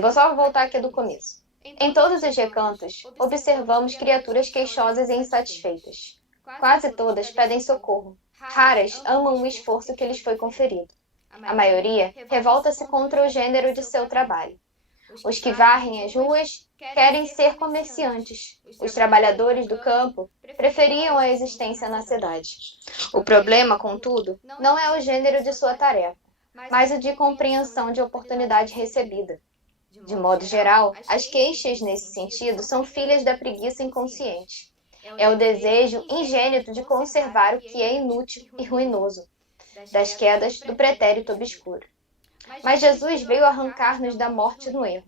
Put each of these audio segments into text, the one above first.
Vou só voltar aqui do começo. Em todos os recantos, observamos criaturas queixosas e insatisfeitas. Quase todas pedem socorro. Raras amam o esforço que lhes foi conferido. A maioria revolta-se contra o gênero de seu trabalho. Os que varrem as ruas querem ser comerciantes. Os trabalhadores do campo preferiam a existência na cidade. O problema, contudo, não é o gênero de sua tarefa, mas o de compreensão de oportunidade recebida. De modo geral, as queixas nesse sentido são filhas da preguiça inconsciente. É o desejo ingênuo de conservar o que é inútil e ruinoso, das quedas do pretérito obscuro. Mas Jesus veio arrancar-nos da morte no erro.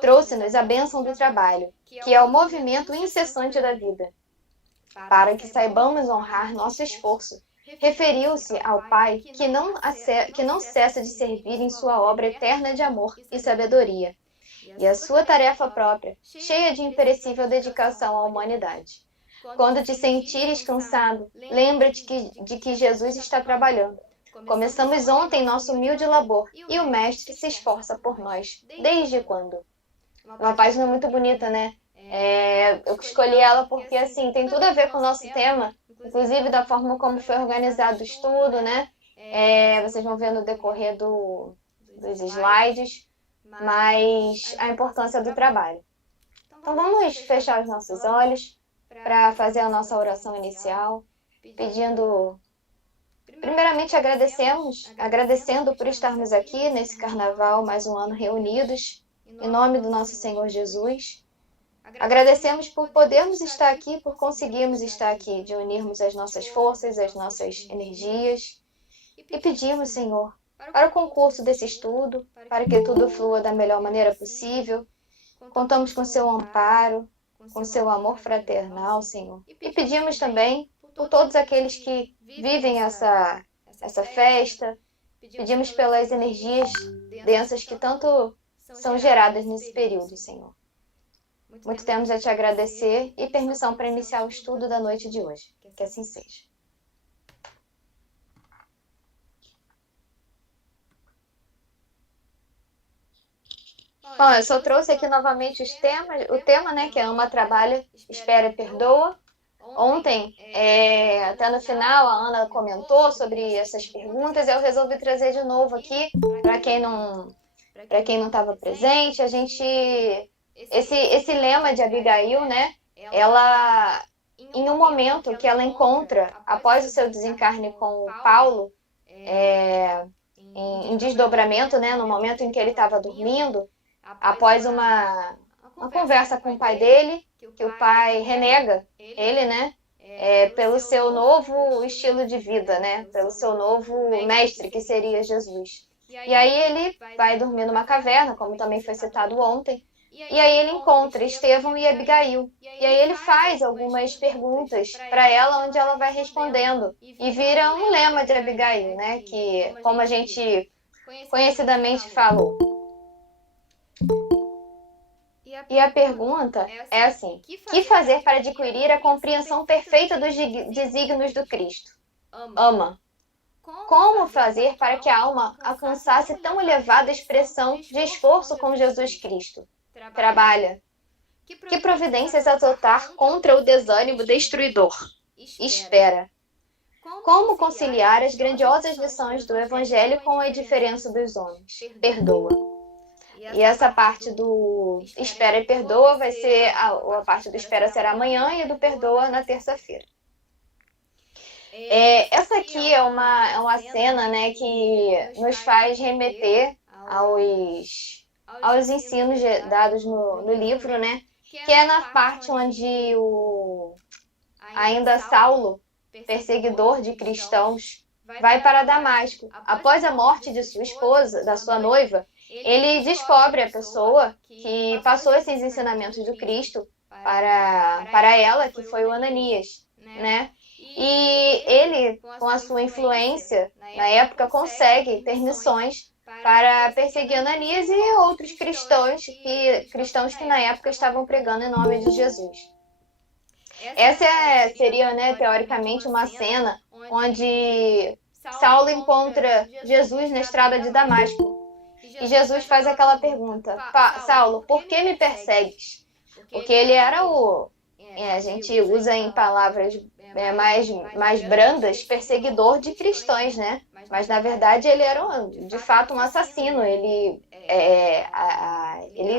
Trouxe-nos a bênção do trabalho, que é o movimento incessante da vida. Para que saibamos honrar nosso esforço, referiu-se ao Pai que não cessa de servir em sua obra eterna de amor e sabedoria, e a sua tarefa própria, cheia de imperecível dedicação à humanidade. Quando te sentires cansado, lembra-te de que Jesus está trabalhando. Começamos ontem nosso humilde labor, e o Mestre se esforça por nós. Desde quando? Uma página muito bonita, né? Eu escolhi ela porque, assim, tem tudo a ver com o nosso tema, inclusive da forma como foi organizado o estudo, né? Vocês vão ver no decorrer dos slides, mas a importância do trabalho. Então, vamos fechar os nossos olhos para fazer a nossa oração inicial, pedindo... Primeiramente, agradecendo por estarmos aqui nesse carnaval, mais um ano reunidos, em nome do nosso Senhor Jesus. Agradecemos por podermos estar aqui, por conseguirmos estar aqui, de unirmos as nossas forças, as nossas energias. E pedimos, Senhor, para o concurso desse estudo, para que tudo flua da melhor maneira possível. Contamos com seu amparo, com seu amor fraternal, Senhor. E pedimos também por todos aqueles que vivem essa festa. Pedimos pelas energias densas que tanto são geradas nesse período, Senhor. Muito temos a te agradecer e permissão para iniciar o estudo da noite de hoje. Que assim seja. Bom, eu só trouxe aqui novamente o tema, né, que é Ama, Trabalha, Espera e Perdoa. Ontem, até no final, a Ana comentou sobre essas perguntas, eu resolvi trazer de novo aqui, para quem não estava presente. Esse lema de Abigail, né, ela, em um momento que ela encontra, após o seu desencarne com o Paulo, em desdobramento, né, no momento em que ele estava dormindo, após uma conversa com o pai dele, que o pai renega ele, né, pelo seu novo estilo de vida, né, pelo seu novo mestre, que seria Jesus. E aí ele vai dormir numa caverna, como também foi citado ontem, e aí ele encontra Estevão e Abigail. E aí ele faz algumas perguntas para ela, onde ela vai respondendo. E vira um lema de Abigail, né, que, como a gente conhecidamente falou. E a pergunta é assim: que fazer para adquirir a compreensão perfeita dos desígnios do Cristo? Ama. Como fazer para que a alma alcançasse tão elevada expressão de esforço com Jesus Cristo? Trabalha. Que providências adotar contra o desânimo destruidor? Espera. Como conciliar as grandiosas lições do Evangelho com a indiferença dos homens? Perdoa. E essa parte do espera e perdoa vai ser, a parte do espera será amanhã e do perdoa na terça-feira. Essa aqui é uma cena, né, que nos faz remeter aos ensinos dados no livro, né, que é na parte onde ainda Saulo, perseguidor de cristãos, vai para Damasco. Após a morte de sua esposa, da sua noiva, ele descobre a pessoa que passou esses ensinamentos do Cristo para ela, que foi o Ananias, né? E ele, com a sua influência, na época, consegue permissões para perseguir Ananias e outros cristãos que na época estavam pregando em nome de Jesus. Essa seria, né, teoricamente, uma cena onde Saulo encontra Jesus na estrada de Damasco. E Jesus faz aquela pergunta: Saulo, por que me persegues? Porque ele era a gente usa em palavras mais brandas, perseguidor de cristãos, né? Mas na verdade ele era de fato um assassino. Ele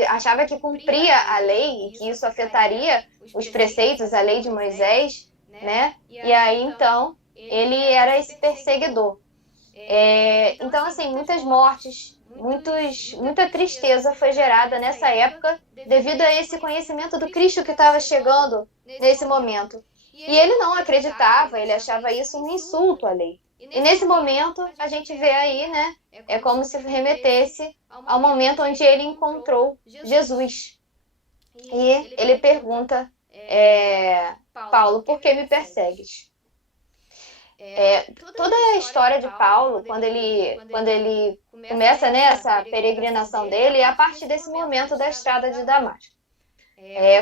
achava que cumpria a lei e que isso afetaria os preceitos, a lei de Moisés, né? E aí então ele era esse perseguidor. Então, assim, muitas mortes, muita tristeza foi gerada nessa época devido a esse conhecimento do Cristo que estava chegando nesse momento. E ele não acreditava, ele achava isso um insulto à lei. E nesse momento, a gente vê aí, né? É como se remetesse ao momento onde ele encontrou Jesus. E ele pergunta, Paulo, por que me persegues? Toda a história de Paulo, quando ele começa, né, essa peregrinação dele, é a partir desse momento da estrada de Damasco.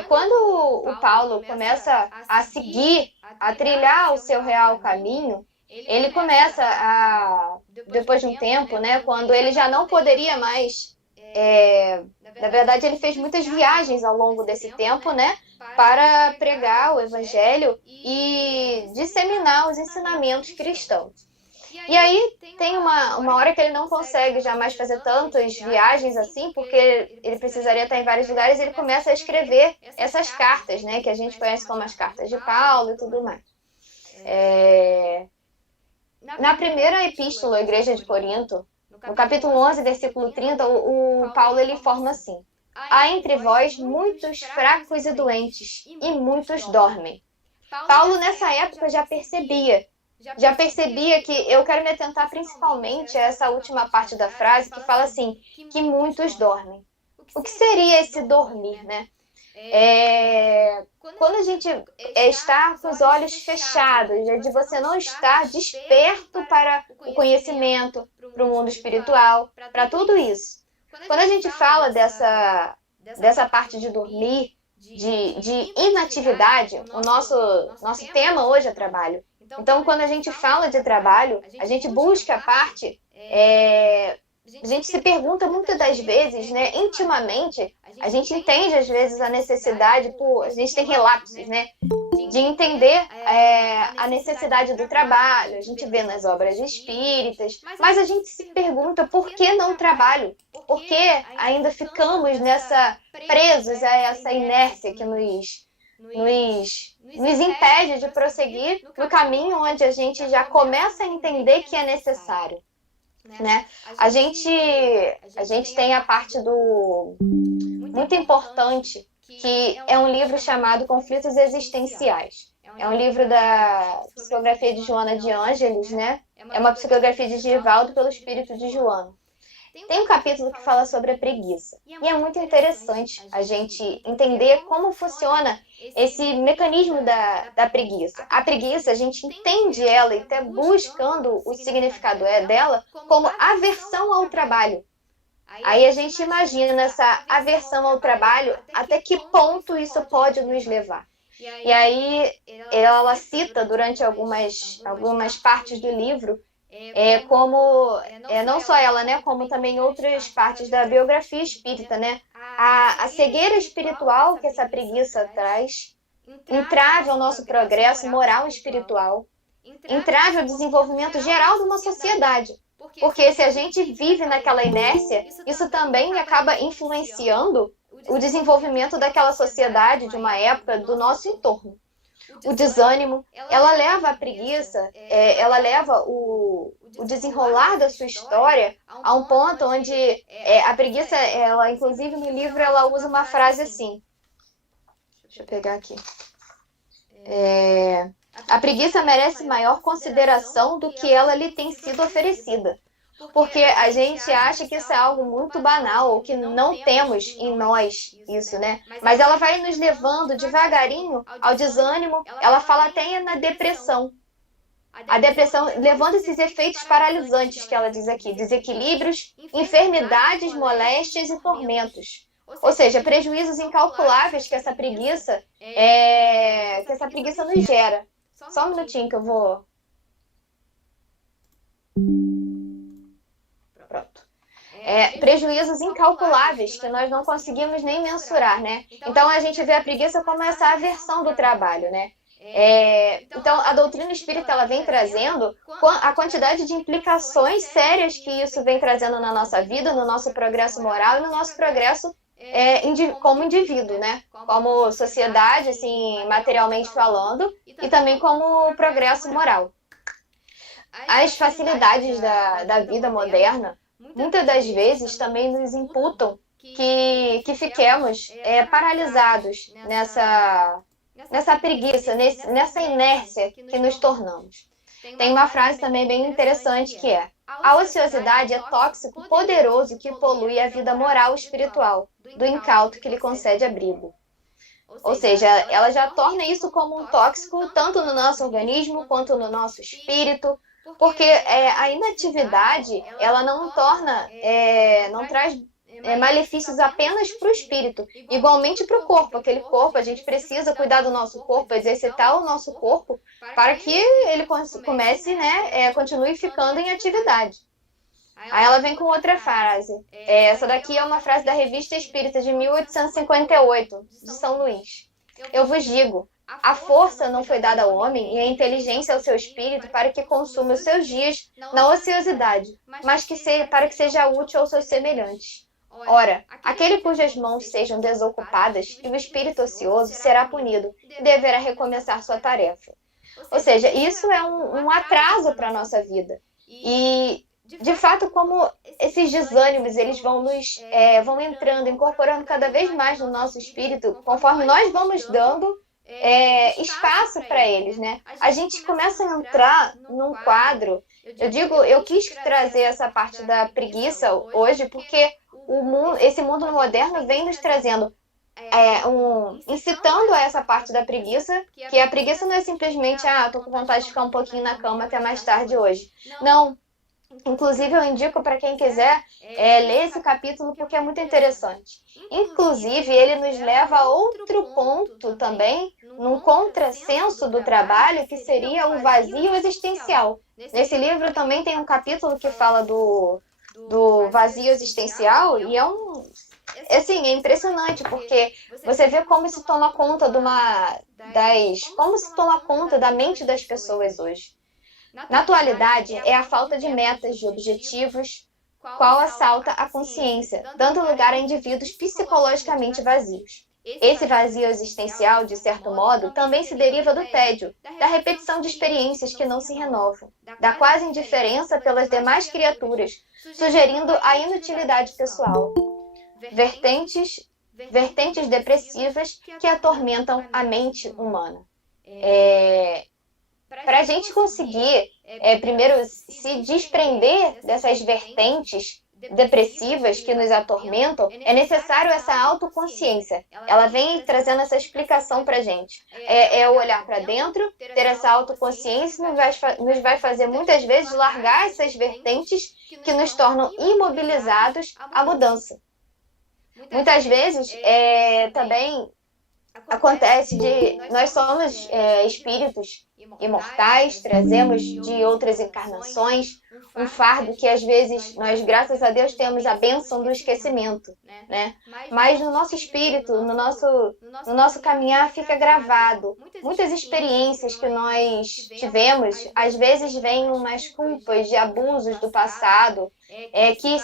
Quando o Paulo começa a seguir, a trilhar o seu real caminho, ele começa depois de um tempo, né, quando ele já não poderia mais, na verdade ele fez muitas viagens ao longo desse tempo, né, para pregar o evangelho e disseminar os ensinamentos cristãos. E aí tem uma hora que ele não consegue jamais fazer tantas viagens assim, porque ele precisaria estar em vários lugares, e ele começa a escrever essas cartas, né, que a gente conhece como as cartas de Paulo e tudo mais. Na primeira epístola à igreja de Corinto, no capítulo 11, versículo 30, o Paulo ele forma assim: há entre vós muitos fracos e doentes, e muitos dormem. Paulo, nessa época, já percebia que eu quero me atentar principalmente a essa última parte da frase que fala assim, que muitos dormem. O que seria esse dormir, né? Quando a gente está com os olhos fechados, de você não estar desperto para o conhecimento, para o mundo espiritual, para tudo isso. Quando a gente fala dessa parte de dormir, de inatividade, o nosso tema hoje é trabalho. Então, quando a gente fala de trabalho, a gente busca a parte, a gente se pergunta muitas das vezes, né, intimamente, a gente entende às vezes a necessidade, a gente tem relapsos, né, de entender a necessidade do trabalho, a gente vê nas obras espíritas, mas a gente se pergunta por que não trabalho? Por que ainda ficamos presos a essa inércia que nos impede de prosseguir no caminho onde a gente já começa a entender que é necessário, né? A gente tem a parte muito importante, que é um livro chamado Conflitos Existenciais. É um livro da psicografia de Joana de Ângeles, né? É uma psicografia de Divaldo pelo espírito de Joana. Tem um capítulo que fala sobre a preguiça. E é muito interessante a gente entender como funciona esse mecanismo da preguiça. A preguiça, a gente entende ela e até buscando o significado dela como aversão ao trabalho. Aí a gente imagina essa aversão ao trabalho, até que ponto isso pode nos levar. E aí ela cita durante algumas partes do livro, não só ela, né, como também outras partes da biografia espírita, né, a cegueira espiritual que essa preguiça traz, entrave ao nosso progresso moral e espiritual, entrave ao desenvolvimento geral de uma sociedade. Porque se a gente vive naquela inércia, isso também acaba influenciando o desenvolvimento daquela sociedade, de uma época, do nosso entorno. O desânimo, ela leva a preguiça, ela leva o desenrolar da sua história a um ponto onde a preguiça, ela, inclusive no livro, ela usa uma frase assim. Deixa eu pegar aqui. A preguiça merece maior consideração do que ela lhe tem sido oferecida. Porque a gente acha que isso é algo muito banal, ou que não temos em nós isso, né? Mas ela vai nos levando devagarinho ao desânimo, ela fala até na depressão. A depressão levando esses efeitos paralisantes que ela diz aqui, desequilíbrios, enfermidades, moléstias e tormentos. Ou seja, prejuízos incalculáveis que essa preguiça nos gera. Só um minutinho que eu vou... Pronto. prejuízos incalculáveis que nós não conseguimos nem mensurar, né? Então a gente vê a preguiça como essa aversão do trabalho, né? Então a doutrina espírita ela vem trazendo a quantidade de implicações sérias que isso vem trazendo na nossa vida, no nosso progresso moral e no nosso progresso como indivíduo, né? Como sociedade, assim, materialmente falando, e também como progresso moral. As facilidades da vida moderna, muitas das vezes, também nos imputam que fiquemos paralisados nessa preguiça, nessa inércia que nos tornamos. Tem uma frase também bem interessante que é: a ociosidade é tóxico poderoso que polui a vida moral e espiritual do incauto que lhe concede abrigo. Ou seja, ela já torna isso como um tóxico tanto no nosso organismo quanto no nosso espírito, porque a inatividade ela não traz malefícios apenas para o espírito, igualmente para o corpo. Aquele corpo, a gente precisa cuidar do nosso corpo, exercitar o nosso corpo para que ele comece, né, continue ficando em atividade. Aí ela vem com outra frase. Essa daqui é uma frase da Revista Espírita de 1858, de São Luís. Eu vos digo, a força não foi dada ao homem e a inteligência ao seu espírito para que consuma os seus dias na ociosidade, mas para que seja útil aos seus semelhantes. Ora, aquele cujas mãos sejam desocupadas e o espírito ocioso será punido e deverá recomeçar sua tarefa. Ou seja, isso é um atraso para a nossa vida. E, de fato, como esses desânimos eles vão entrando, incorporando cada vez mais no nosso espírito, conforme nós vamos dando espaço para eles, né? A gente começa a entrar num quadro. Eu quis trazer essa parte da preguiça hoje porque esse mundo moderno vem nos trazendo, incitando a essa parte da preguiça, que a preguiça não é simplesmente, tô com vontade de ficar um pouquinho na cama até mais tarde hoje. Não. Inclusive, eu indico para quem quiser ler esse capítulo porque é muito interessante. Inclusive, ele nos leva a outro ponto também, num contrassenso do trabalho, que seria o vazio existencial. Nesse livro também tem um capítulo que fala do vazio existencial e é impressionante, porque você vê como isso toma conta como se toma conta da mente das pessoas hoje. Na atualidade, é a falta de metas, de objetivos, qual assalta a consciência, dando lugar a indivíduos psicologicamente vazios. Esse vazio existencial, de certo modo, também se deriva do tédio, da repetição de experiências que não se renovam, da quase indiferença pelas demais criaturas, sugerindo a inutilidade pessoal. Vertentes depressivas que atormentam a mente humana. Para a gente conseguir, primeiro, se desprender dessas vertentes depressivas que nos atormentam, é necessário essa autoconsciência. Ela vem trazendo essa explicação para a gente. É o olhar para dentro, ter essa autoconsciência nos vai fazer muitas vezes largar essas vertentes que nos tornam imobilizados à mudança. Muitas vezes também acontece nós somos espíritos imortais, trazemos de outras encarnações um fardo que às vezes nós, graças a Deus, temos a bênção do esquecimento, né? Mas no nosso espírito, no nosso caminhar fica gravado. Muitas experiências que nós tivemos, às vezes vêm umas culpas de abusos do passado, que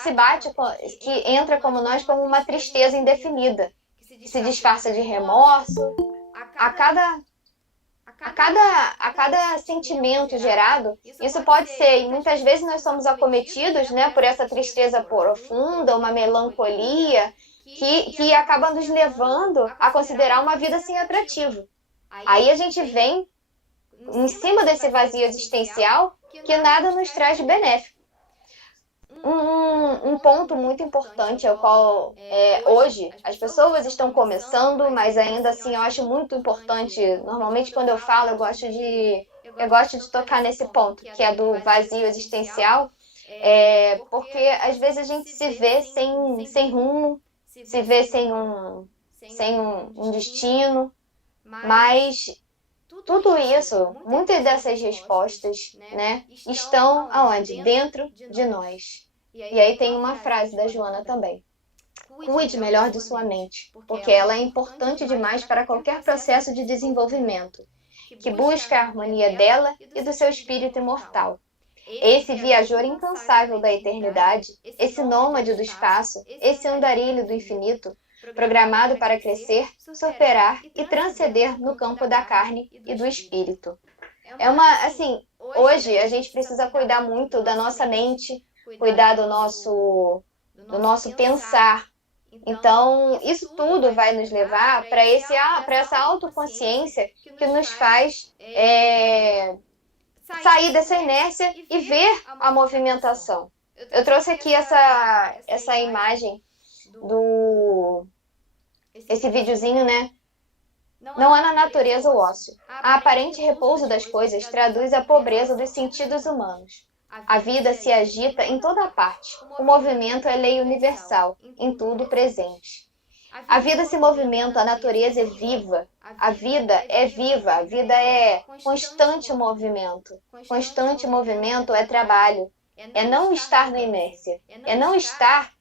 entra como nós como uma tristeza indefinida, que se disfarça de remorso. A cada sentimento gerado, isso pode ser, e muitas vezes nós somos acometidos, né, por essa tristeza profunda, uma melancolia, que acaba nos levando a considerar uma vida sem atrativo. Aí a gente vem em cima desse vazio existencial que nada nos traz de benéfico. Um ponto muito importante, ao qual hoje as pessoas estão começando, mas ainda assim eu acho muito importante. Normalmente quando eu falo, eu gosto de tocar nesse ponto, que é do vazio existencial, porque às vezes a gente se vê sem rumo, se vê sem um destino, mas tudo isso, muitas dessas respostas, né, estão aonde? Dentro de nós. E aí tem uma frase da Joana também. Cuide melhor de sua mente, porque ela é importante demais para qualquer processo de desenvolvimento, que busca a harmonia dela e do seu espírito imortal. Esse viajor incansável da eternidade, esse nômade do espaço, esse andarilho do infinito, programado para crescer, superar e transcender no campo da carne e do espírito. Hoje a gente precisa cuidar muito da nossa mente, cuidar do nosso pensar. Então, isso tudo vai nos levar para essa autoconsciência que nos faz sair dessa inércia e ver a movimentação. Eu trouxe aqui essa imagem esse videozinho, né? Não há na natureza o ócio. A aparente repouso das coisas traduz a pobreza dos sentidos humanos. A vida se agita em toda parte. O movimento é lei universal, em tudo presente. A vida se movimenta, a natureza é viva. A vida é viva, a vida é constante movimento. Constante movimento é trabalho. É não estar na inércia. É não estar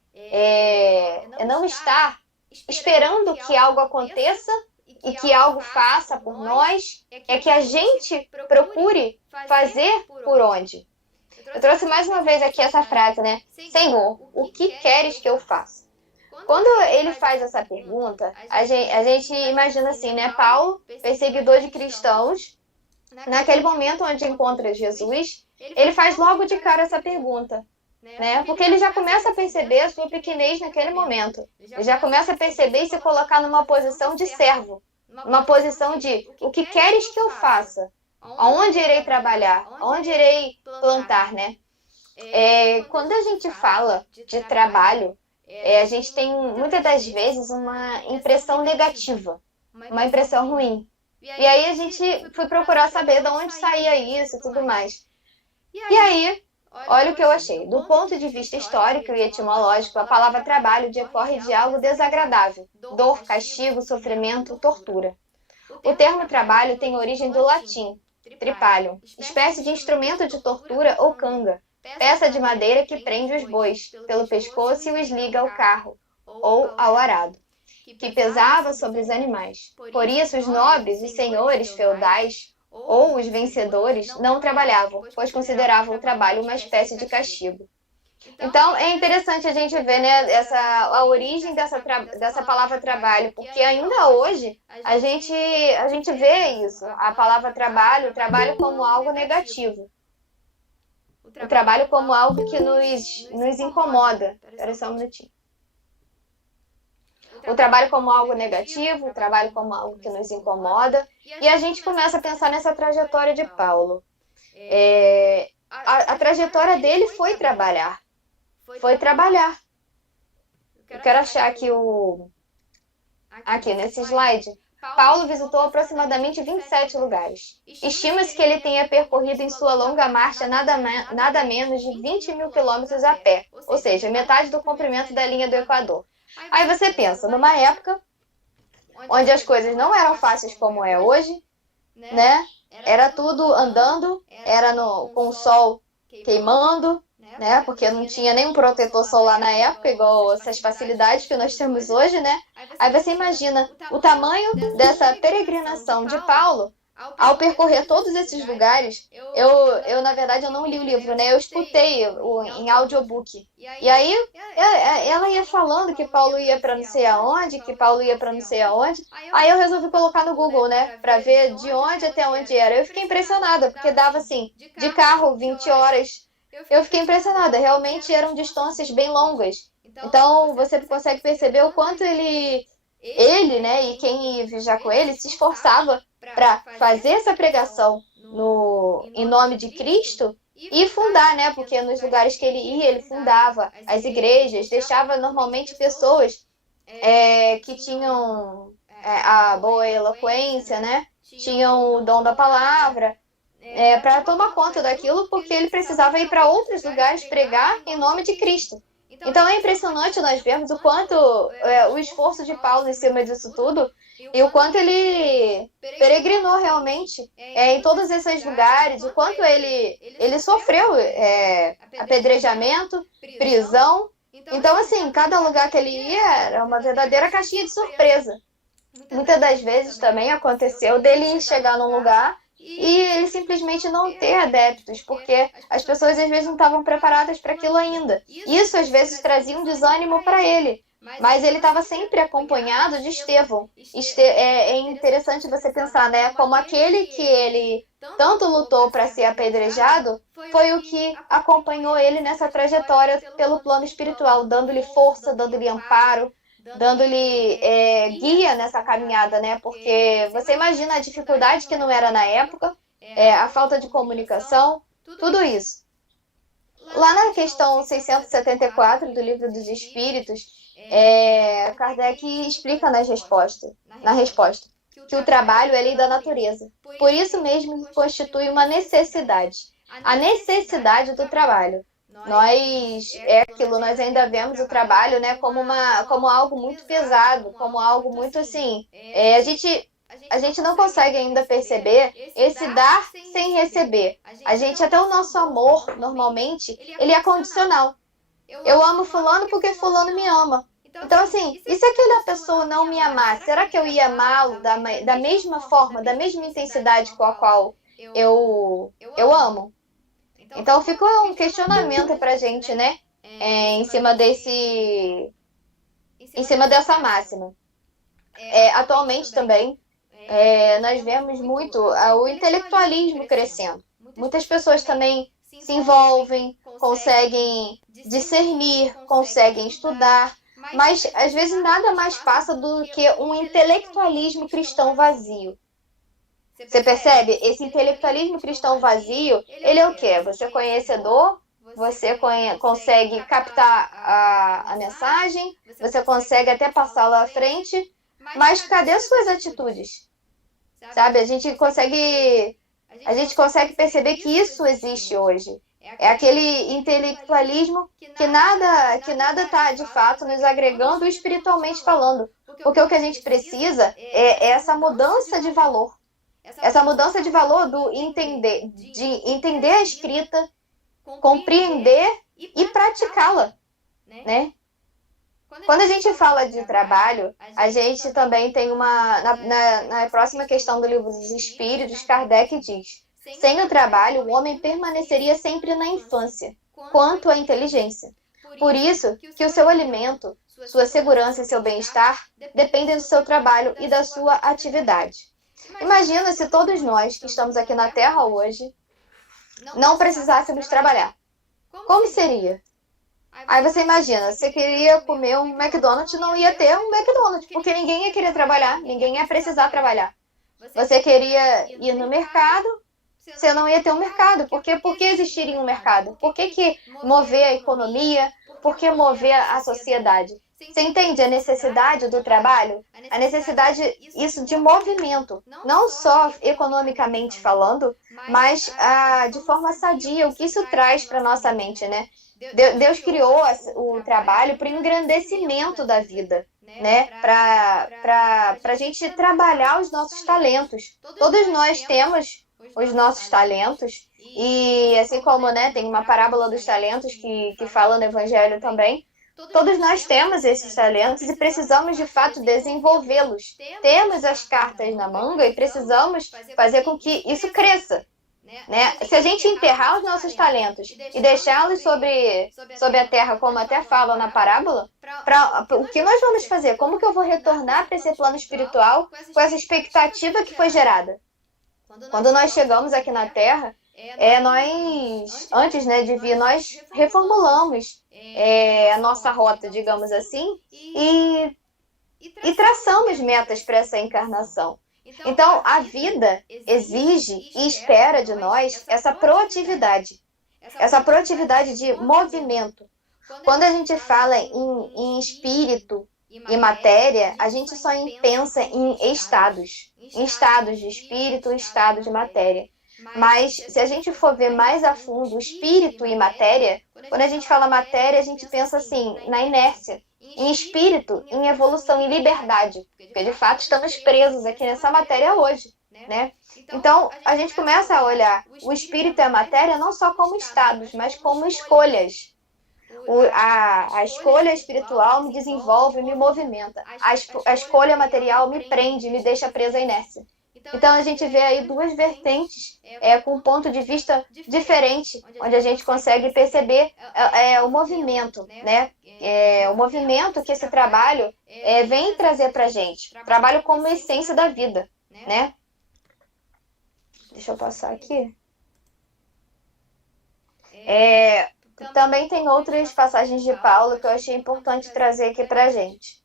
esperando que algo aconteça e que algo faça por nós. É que a gente procure fazer por onde. Eu trouxe mais uma vez aqui essa frase, né? Senhor, o que queres que eu faça? Quando ele faz essa pergunta, a gente imagina assim, né? Paulo, perseguidor de cristãos, naquele momento onde encontra Jesus, ele faz logo de cara essa pergunta, né? Porque ele já começa a perceber a sua pequenez naquele momento. Ele já começa a perceber e se colocar numa posição de servo, uma posição de o que queres que eu faça? Aonde irei trabalhar? Aonde irei plantar, né? Quando a gente fala de trabalho, a gente tem muitas das vezes uma impressão negativa, uma impressão ruim. E aí a gente foi procurar saber de onde saía isso e tudo mais. E aí, olha o que eu achei. Do ponto de vista histórico e etimológico, a palavra trabalho decorre de algo desagradável: dor, castigo, sofrimento, tortura. O termo trabalho tem origem do latim, tripalium, espécie de instrumento de tortura ou canga, peça de madeira que prende os bois pelo pescoço e os liga ao carro ou ao arado, que pesava sobre os animais. Por isso, os nobres, os senhores feudais ou os vencedores não trabalhavam, pois consideravam o trabalho uma espécie de castigo. Então, é interessante a gente ver, né, a origem dessa palavra trabalho, porque ainda hoje a gente vê isso, a palavra trabalho, o trabalho como algo negativo. O trabalho como algo que nos incomoda. Espera só um minutinho. O trabalho como algo negativo, o trabalho como algo que nos incomoda. E a gente começa a pensar nessa trajetória de Paulo. A trajetória dele foi trabalhar. Foi trabalhar. Eu quero achar aqui nesse slide. Paulo visitou aproximadamente 27 lugares. Estima-se que ele tenha percorrido em sua longa marcha nada menos de 20 mil quilômetros a pé, ou seja, metade do comprimento da linha do Equador. Aí você pensa, numa época onde as coisas não eram fáceis como é hoje, né? Era tudo andando, com o sol queimando, né? Porque não tinha nenhum protetor solar na época, igual essas facilidades que nós temos hoje, né? Aí você imagina o tamanho dessa peregrinação de Paulo ao percorrer todos esses lugares. Na verdade, eu não li o livro, né? Eu escutei em audiobook. E aí, ela ia falando que Paulo ia para não sei aonde, que Paulo ia para não sei aonde. Aí eu resolvi colocar no Google, né? Para ver de onde até onde era. Eu fiquei impressionada, porque dava assim, de carro, 20 horas. Eu fiquei impressionada, realmente eram distâncias bem longas. Então, você consegue perceber o quanto ele, né, e quem ia viajar com ele, se esforçava para fazer essa pregação em nome de Cristo e fundar, né, porque nos lugares que ele ia, ele fundava as igrejas, deixava normalmente pessoas que tinham a boa eloquência, né, tinham o dom da palavra, para tomar conta daquilo, porque ele precisava ir para outros lugares pregar em nome de Cristo. Então é impressionante nós vermos o quanto o esforço de Paulo em cima disso tudo e o quanto ele peregrinou realmente em todos esses lugares, o quanto ele sofreu apedrejamento, prisão. Então, assim, cada lugar que ele ia era uma verdadeira caixinha de surpresa. Muitas das vezes também aconteceu dele chegar num lugar e ele simplesmente não ter adeptos, porque as pessoas às vezes não estavam preparadas para aquilo ainda. Isso às vezes trazia um desânimo para ele, mas ele estava sempre acompanhado de Estevão. É interessante você pensar, né? Como aquele que ele tanto lutou para ser apedrejado foi o que acompanhou ele nessa trajetória pelo plano espiritual, dando-lhe força, dando-lhe amparo, dando-lhe guia nessa caminhada, né? Porque você imagina a dificuldade que não era na época, a falta de comunicação, tudo isso. Lá na questão 674 do Livro dos Espíritos, Kardec explica na resposta que o trabalho é lei da natureza. Por isso mesmo constitui uma necessidade. A necessidade do trabalho. Nós ainda vemos o trabalho, né, como algo muito pesado, como algo muito assim. A gente não consegue ainda perceber esse dar sem receber. Até o nosso amor, normalmente, ele é condicional. Eu amo fulano porque fulano me ama. Então, assim, e se aquela pessoa não me amasse, será que eu ia amá-lo da mesma forma, da mesma intensidade com a qual eu amo? Então, fica um questionamento pra gente, né? Em cima dessa máxima. Atualmente também, nós vemos muito o intelectualismo crescendo. Muitas pessoas também se envolvem, conseguem discernir, conseguem estudar, mas às vezes nada mais passa do que um intelectualismo cristão vazio. Você percebe? Esse intelectualismo cristão vazio, ele é o quê? Você é conhecedor, você consegue captar a mensagem, você consegue até passá-la à frente, mas cadê as suas atitudes? Sabe? A gente consegue perceber que isso existe hoje. É aquele intelectualismo que nada está, de fato, nos agregando espiritualmente falando. Porque o que a gente precisa é essa mudança de valor. Essa mudança de valor de entender a escrita, compreender e praticá-la, né? Quando a gente fala de trabalho, a gente também tem na próxima questão do Livro dos Espíritos, Kardec diz: sem o trabalho, o homem permaneceria sempre na infância, quanto à inteligência. Por isso que o seu alimento, sua segurança e seu bem-estar dependem do seu trabalho e da sua atividade. Imagina se todos nós que estamos aqui na Terra hoje não precisássemos trabalhar. Como seria? Aí você imagina, você queria comer um McDonald's, não ia ter um McDonald's, porque ninguém ia querer trabalhar, ninguém ia precisar trabalhar. Você queria ir no mercado, você não ia ter um mercado. Por que existiria um mercado? Por que mover a economia? Por que mover a sociedade? Você entende a necessidade do trabalho? A necessidade, isso de movimento, não só economicamente falando, mas de forma sadia, o que isso traz para a nossa mente, né? Deus criou o trabalho para o engrandecimento da vida, né? Para a gente trabalhar os nossos talentos. Todos nós temos os nossos talentos e assim como, né, tem uma parábola dos talentos que fala no Evangelho também, todos nós temos esses talentos e precisamos de fato desenvolvê-los. Temos as cartas na manga e precisamos fazer com que isso cresça. Né? Se a gente enterrar os nossos talentos e deixá-los sobre a terra, como até fala na parábola, o que nós vamos fazer? Como que eu vou retornar para esse plano espiritual com essa expectativa que foi gerada? Quando nós chegamos aqui na Terra, nós, antes, né, de vir, nós reformulamos a nossa rota, digamos assim, e traçamos metas para essa encarnação. Então, a vida exige e espera de nós essa proatividade de movimento. Quando a gente fala em espírito e matéria, a gente só pensa em estados de espírito, estado de matéria. Mas, se a gente for ver mais a fundo espírito e matéria, quando a gente fala matéria, a gente pensa assim, na inércia, em espírito, em evolução, em liberdade. Porque, de fato, estamos presos aqui nessa matéria hoje, né? Então, a gente começa a olhar o espírito e a matéria não só como estados, mas como escolhas. A escolha espiritual me desenvolve, me movimenta. A escolha material me prende, me deixa presa à inércia. Então, a gente vê aí duas vertentes com um ponto de vista diferente, onde a gente consegue perceber o movimento, né? O movimento que esse trabalho vem trazer para a gente. Trabalho como essência da vida, né? Deixa eu passar aqui. Também tem outras passagens de Paulo que eu achei importante trazer aqui para a gente.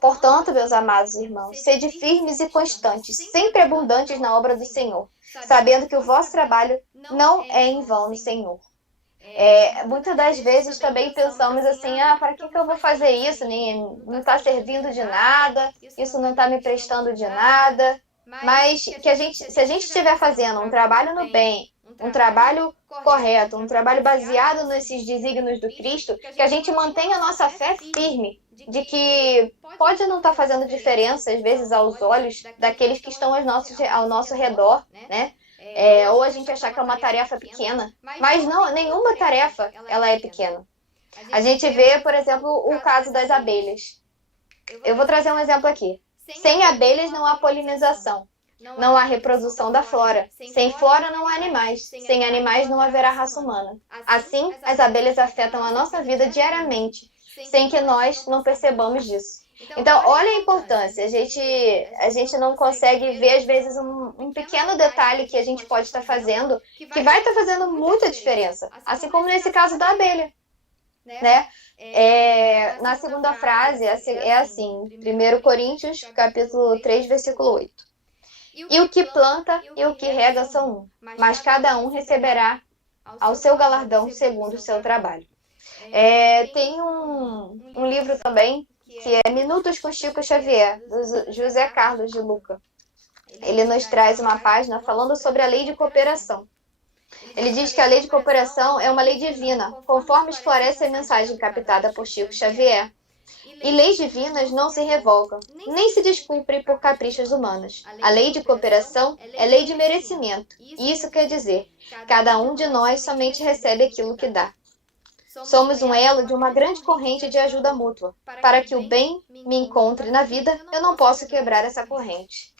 Portanto, meus amados irmãos, sede firmes e constantes, sempre abundantes na obra do Senhor, sabendo que o vosso trabalho não é em vão no Senhor. Muitas das vezes também pensamos assim, para que eu vou fazer isso? Não está servindo de nada, isso não está me prestando de nada. Mas se a gente estiver fazendo um trabalho no bem, um trabalho correto, um trabalho baseado nesses desígnios do Cristo, que a gente mantenha a nossa fé firme, de que pode não estar fazendo diferença, às vezes, aos olhos daqueles que estão ao nosso redor, né? Ou a gente achar que é uma tarefa pequena, mas não, nenhuma tarefa ela é pequena. A gente vê, por exemplo, o caso das abelhas. Eu vou trazer um exemplo aqui. Sem abelhas não há polinização, não há reprodução da flora. Sem flora não há animais, sem animais não haverá raça humana. Assim, as abelhas afetam a nossa vida diariamente, sem que nós não percebamos disso. Então, olha a importância. A gente não consegue ver, às vezes, um pequeno detalhe que a gente pode estar fazendo, que vai estar fazendo muita diferença. Assim como nesse caso da abelha, né? Na segunda frase é assim, 1 Coríntios, capítulo 3, versículo 8. E o que planta e o que rega são um, mas cada um receberá ao seu galardão segundo o seu trabalho. Tem um livro também, que é Minutos com Chico Xavier, do José Carlos de Luca. Ele nos traz uma página falando sobre a lei de cooperação. Ele diz que a lei de cooperação é uma lei divina, conforme esclarece a mensagem captada por Chico Xavier. E leis divinas não se revogam, nem se descumprem por caprichos humanos. A lei de cooperação é lei de merecimento. E isso quer dizer, cada um de nós somente recebe aquilo que dá. Somos um elo de uma grande corrente de ajuda mútua. Para que o bem me encontre na vida, eu não posso quebrar essa corrente.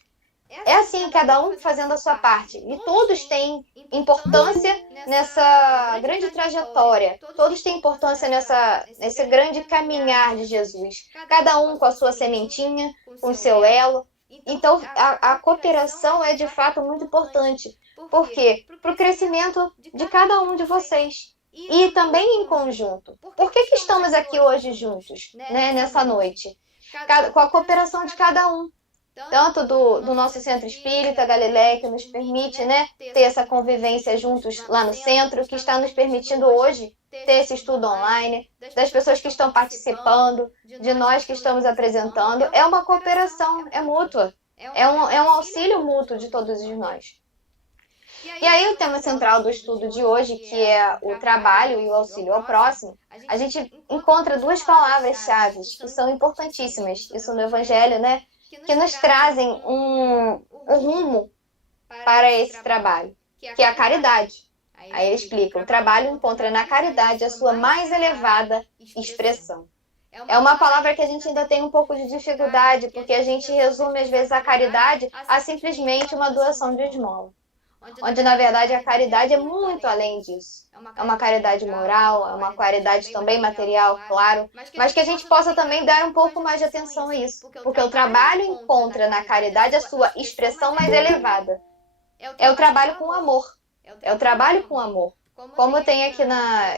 É assim, cada um fazendo a sua parte. E todos têm importância nessa grande trajetória. Todos têm importância nesse grande caminhar de Jesus. Cada um com a sua sementinha, com o seu elo. Então, a cooperação é de fato muito importante. Por quê? Para o crescimento de cada um de vocês. E também em conjunto. Por que estamos aqui hoje juntos, né, nessa noite? Com a cooperação de cada um. Tanto do nosso centro espírita, Galileia, que nos permite, né, ter essa convivência juntos lá no centro, que está nos permitindo hoje ter esse estudo online, das pessoas que estão participando, de nós que estamos apresentando. É uma cooperação, é mútua, é um auxílio mútuo de todos nós. E aí o tema central do estudo de hoje, que é o trabalho e o auxílio ao próximo, a gente encontra duas palavras-chave que são importantíssimas, isso no Evangelho, né? Que nos trazem um rumo para esse trabalho, que é a caridade. Aí ele explica, o trabalho encontra na caridade a sua mais elevada expressão. É uma palavra que a gente ainda tem um pouco de dificuldade, porque a gente resume às vezes a caridade a simplesmente uma doação de esmola. Onde, na verdade, a caridade é muito além disso. É uma caridade moral, é uma caridade também material, claro, mas que a gente possa também dar um pouco mais de atenção a isso, porque o trabalho encontra na caridade a sua expressão mais elevada. É o trabalho com amor. É o trabalho com amor. Como tem aqui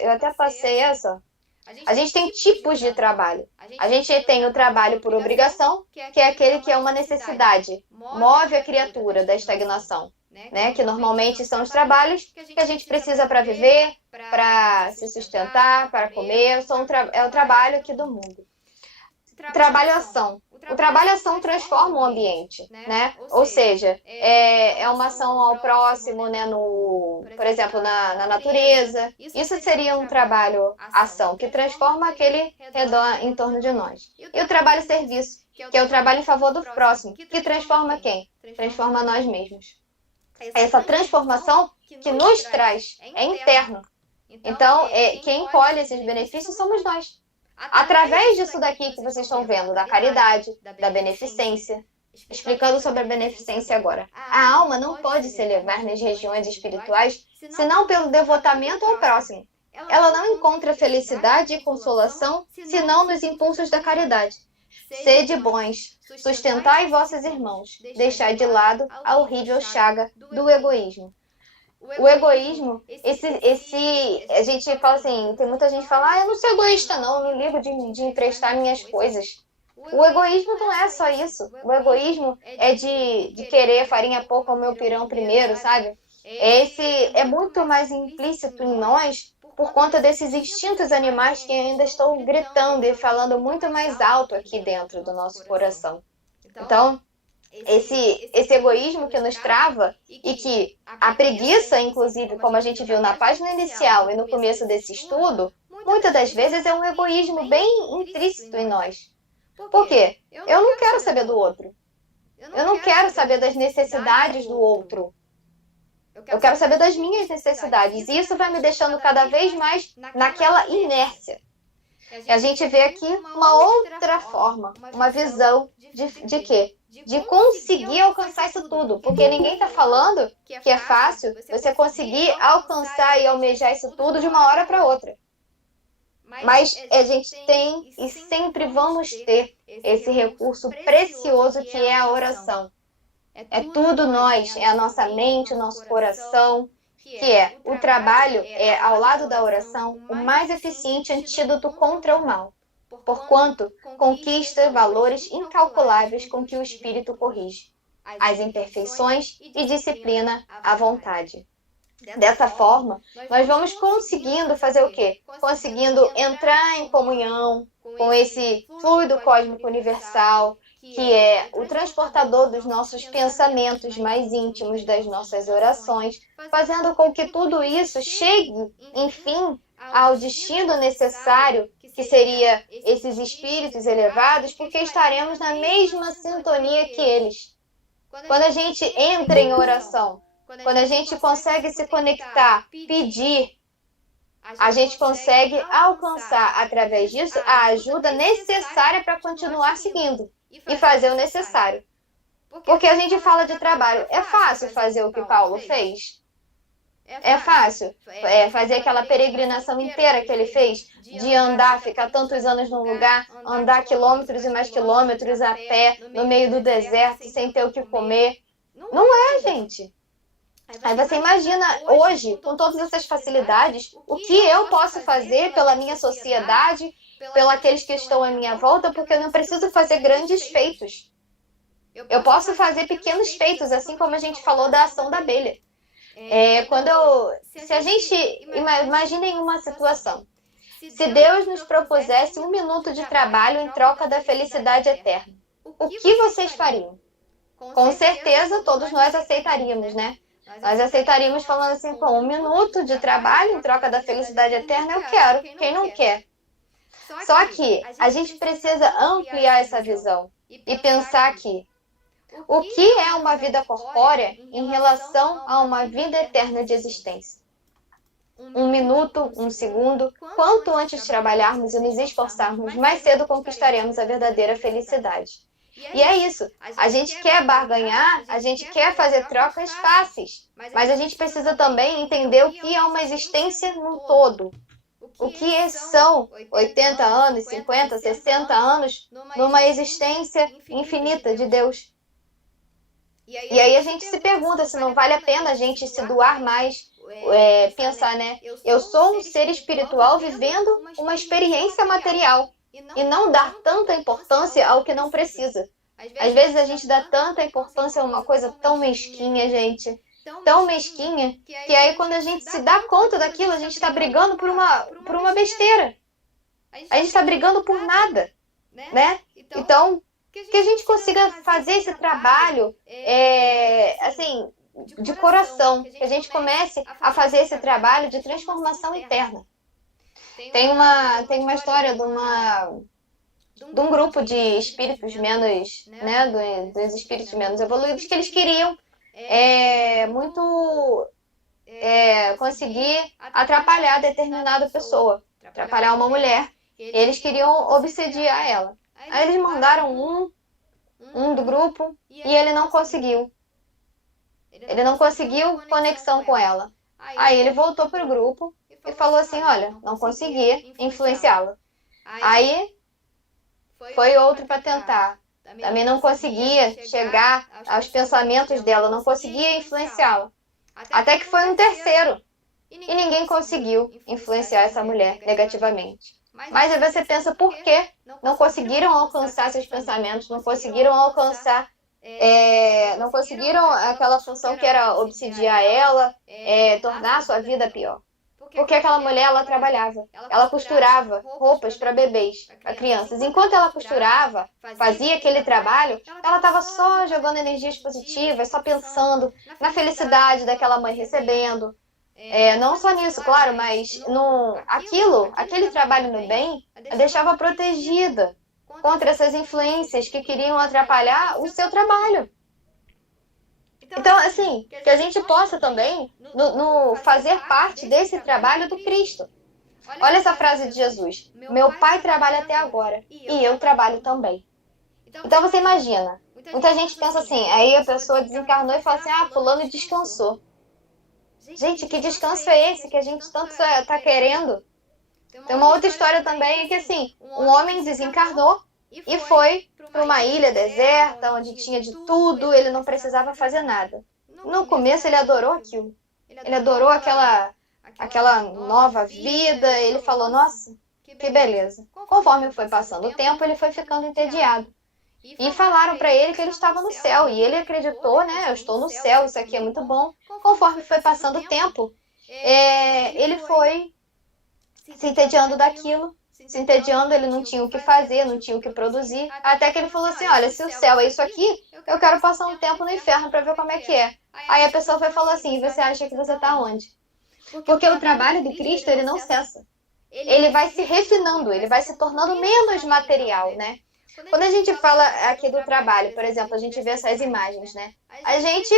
eu até passei essa. A gente tem tipos de trabalho. A gente tem o trabalho por obrigação, que é aquele que é uma necessidade, move a criatura da estagnação. Né, que normalmente são os trabalhos que a gente precisa para viver, para se sustentar, para comer, é o trabalho aqui do mundo. Trabalho-ação. O trabalho-ação transforma o ambiente, né? Ou seja, é uma ação ao próximo, né? Por exemplo, na natureza. Isso seria um trabalho-ação que transforma aquele redor em torno de nós. E o trabalho-serviço, que é o trabalho em favor do próximo, que transforma quem? Transforma nós mesmos. Essa transformação que nos traz é interno. Então, quem colhe esses benefícios somos nós. Através disso daqui que vocês estão vendo, da caridade, da beneficência. Explicando sobre a beneficência agora. A alma não pode se elevar nas regiões espirituais senão pelo devotamento ao próximo. Ela não encontra felicidade e consolação senão nos impulsos da caridade. Sede bons, sustentai vossos irmãos, deixai de lado a horrível chaga do egoísmo. O egoísmo, a gente fala assim, tem muita gente que fala, eu não sou egoísta não, eu não ligo de emprestar minhas coisas. O egoísmo não é só isso. O egoísmo é de querer farinha pouco ao meu pirão primeiro, sabe? É muito mais implícito em nós por conta desses instintos animais que ainda estão gritando e falando muito mais alto aqui dentro do nosso coração. Então, esse egoísmo que nos trava e que a preguiça, inclusive, como a gente viu na página inicial e no começo desse estudo, muitas das vezes é um egoísmo bem intrínseco em nós. Por quê? Eu não quero saber do outro. Eu não quero saber das necessidades do outro. Eu quero saber das minhas necessidades. E isso vai me deixando cada vez mais naquela inércia. E a gente vê aqui uma outra forma, uma visão de quê? De conseguir alcançar isso tudo. Porque ninguém está falando que é fácil você conseguir alcançar e almejar isso tudo de uma hora para outra. Mas a gente tem e sempre vamos ter esse recurso precioso que é a oração. É tudo nós, é a nossa mente, o nosso coração, o trabalho ao lado da oração, o mais eficiente antídoto contra o mal, porquanto conquista valores incalculáveis com que o espírito corrige as imperfeições e disciplina a vontade. Dessa forma, nós vamos conseguindo fazer o quê? Conseguindo entrar em comunhão com esse fluido cósmico universal, que é o transportador dos nossos pensamentos mais íntimos, das nossas orações, fazendo com que tudo isso chegue, enfim, ao destino necessário, que seria esses espíritos elevados, porque estaremos na mesma sintonia que eles. Quando a gente entra em oração, quando a gente consegue se conectar, pedir, a gente consegue alcançar, através disso, a ajuda necessária para continuar seguindo e fazer o necessário. Porque a gente fala de trabalho. É fácil fazer o que Paulo fez? É fácil fazer aquela peregrinação inteira que ele fez, de andar, ficar tantos anos num lugar, andar quilômetros e mais quilômetros a pé, no meio do deserto, sem ter o que comer. Não é, gente. Aí você imagina hoje, com todas essas facilidades, o que eu posso fazer pela minha sociedade, pelos aqueles que estão à minha volta, porque eu não preciso fazer grandes feitos. Eu posso fazer pequenos feitos, assim como a gente falou da ação da abelha. Se a gente imagina em uma situação, se Deus nos propusesse 1 minuto de trabalho em troca da felicidade eterna, o que vocês fariam? Com certeza todos nós aceitaríamos, né? Nós aceitaríamos falando assim, com 1 minuto de trabalho em troca da felicidade eterna, eu quero. Quem não quer? Só que a gente precisa ampliar essa visão e pensar que o que é uma vida corpórea em relação a uma vida eterna de existência? 1 minuto, 1 segundo, quanto antes trabalharmos e nos esforçarmos, mais cedo conquistaremos a verdadeira felicidade. E é isso, a gente quer barganhar, a gente quer fazer trocas fáceis, mas a gente precisa também entender o que é uma existência no todo. O que são 80 anos, 50, 60 anos numa existência infinita de Deus? E aí a gente se pergunta se não vale a pena a gente se doar mais, pensar, né? Eu sou um ser espiritual vivendo uma experiência material e não dar tanta importância ao que não precisa. Às vezes a gente dá tanta importância a uma coisa tão mesquinha, gente. Tão mesquinha, que aí quando a gente se dá conta daquilo, a gente está brigando por uma besteira. A gente está brigando por nada, né? Então, que a gente consiga fazer esse trabalho, assim, de coração, que a gente comece a fazer esse trabalho de transformação interna. Tem uma história de um grupo de espíritos menos, né, dos espíritos menos evoluídos, que eles queriam muito conseguir atrapalhar determinada pessoa, atrapalhar uma mulher. Eles queriam obsediar ela. Aí eles mandaram um do grupo e ele não conseguiu. Ele não conseguiu conexão com ela. Aí ele voltou para o grupo e falou assim, olha, não consegui influenciá-la. Aí foi outro para tentar. Também não conseguia chegar aos pensamentos dela, não conseguia influenciá-la. Até que foi um terceiro. E ninguém conseguiu influenciar essa mulher negativamente. Mas aí você pensa, por que não conseguiram alcançar seus pensamentos, não conseguiram alcançar, não conseguiram aquela função que era obsidiar ela, tornar a sua vida pior? Porque aquela mulher, ela trabalhava, ela costurava roupas para bebês, para crianças. Enquanto ela costurava, fazia aquele trabalho, ela estava só jogando energias positivas, só pensando na felicidade daquela mãe recebendo. Não só nisso, claro, mas aquele trabalho no bem a deixava protegida contra essas influências que queriam atrapalhar o seu trabalho. Então, assim, que a gente possa também no fazer parte desse trabalho do Cristo. Olha essa frase de Jesus: meu Pai trabalha até agora e eu trabalho também. Então você imagina, muita gente pensa assim, aí a pessoa desencarnou e fala assim, fulano descansou. Gente, que descanso é esse que a gente tanto está querendo? Tem uma outra história também que assim, um homem desencarnou e foi para uma ilha deserta, onde tinha de tudo, ele não precisava fazer nada. No começo ele adorou aquilo. Ele adorou aquela nova vida, ele falou, nossa, que beleza. Conforme foi passando o tempo, ele foi ficando entediado. E falaram para ele que ele estava no céu, e ele acreditou, né, eu estou no céu, isso aqui é muito bom. Conforme foi passando o tempo, ele foi se entediando daquilo, se entediando, ele não tinha o que fazer, não tinha o que produzir, até que ele falou assim, olha, se o céu é isso aqui, eu quero passar um tempo no inferno para ver como é que é. Aí a pessoa foi falar assim, você acha que você está onde? Porque o trabalho do Cristo, ele não cessa. Ele vai se refinando, ele vai se tornando menos material, né? Quando a gente fala aqui do trabalho, por exemplo, a gente vê essas imagens, né? A gente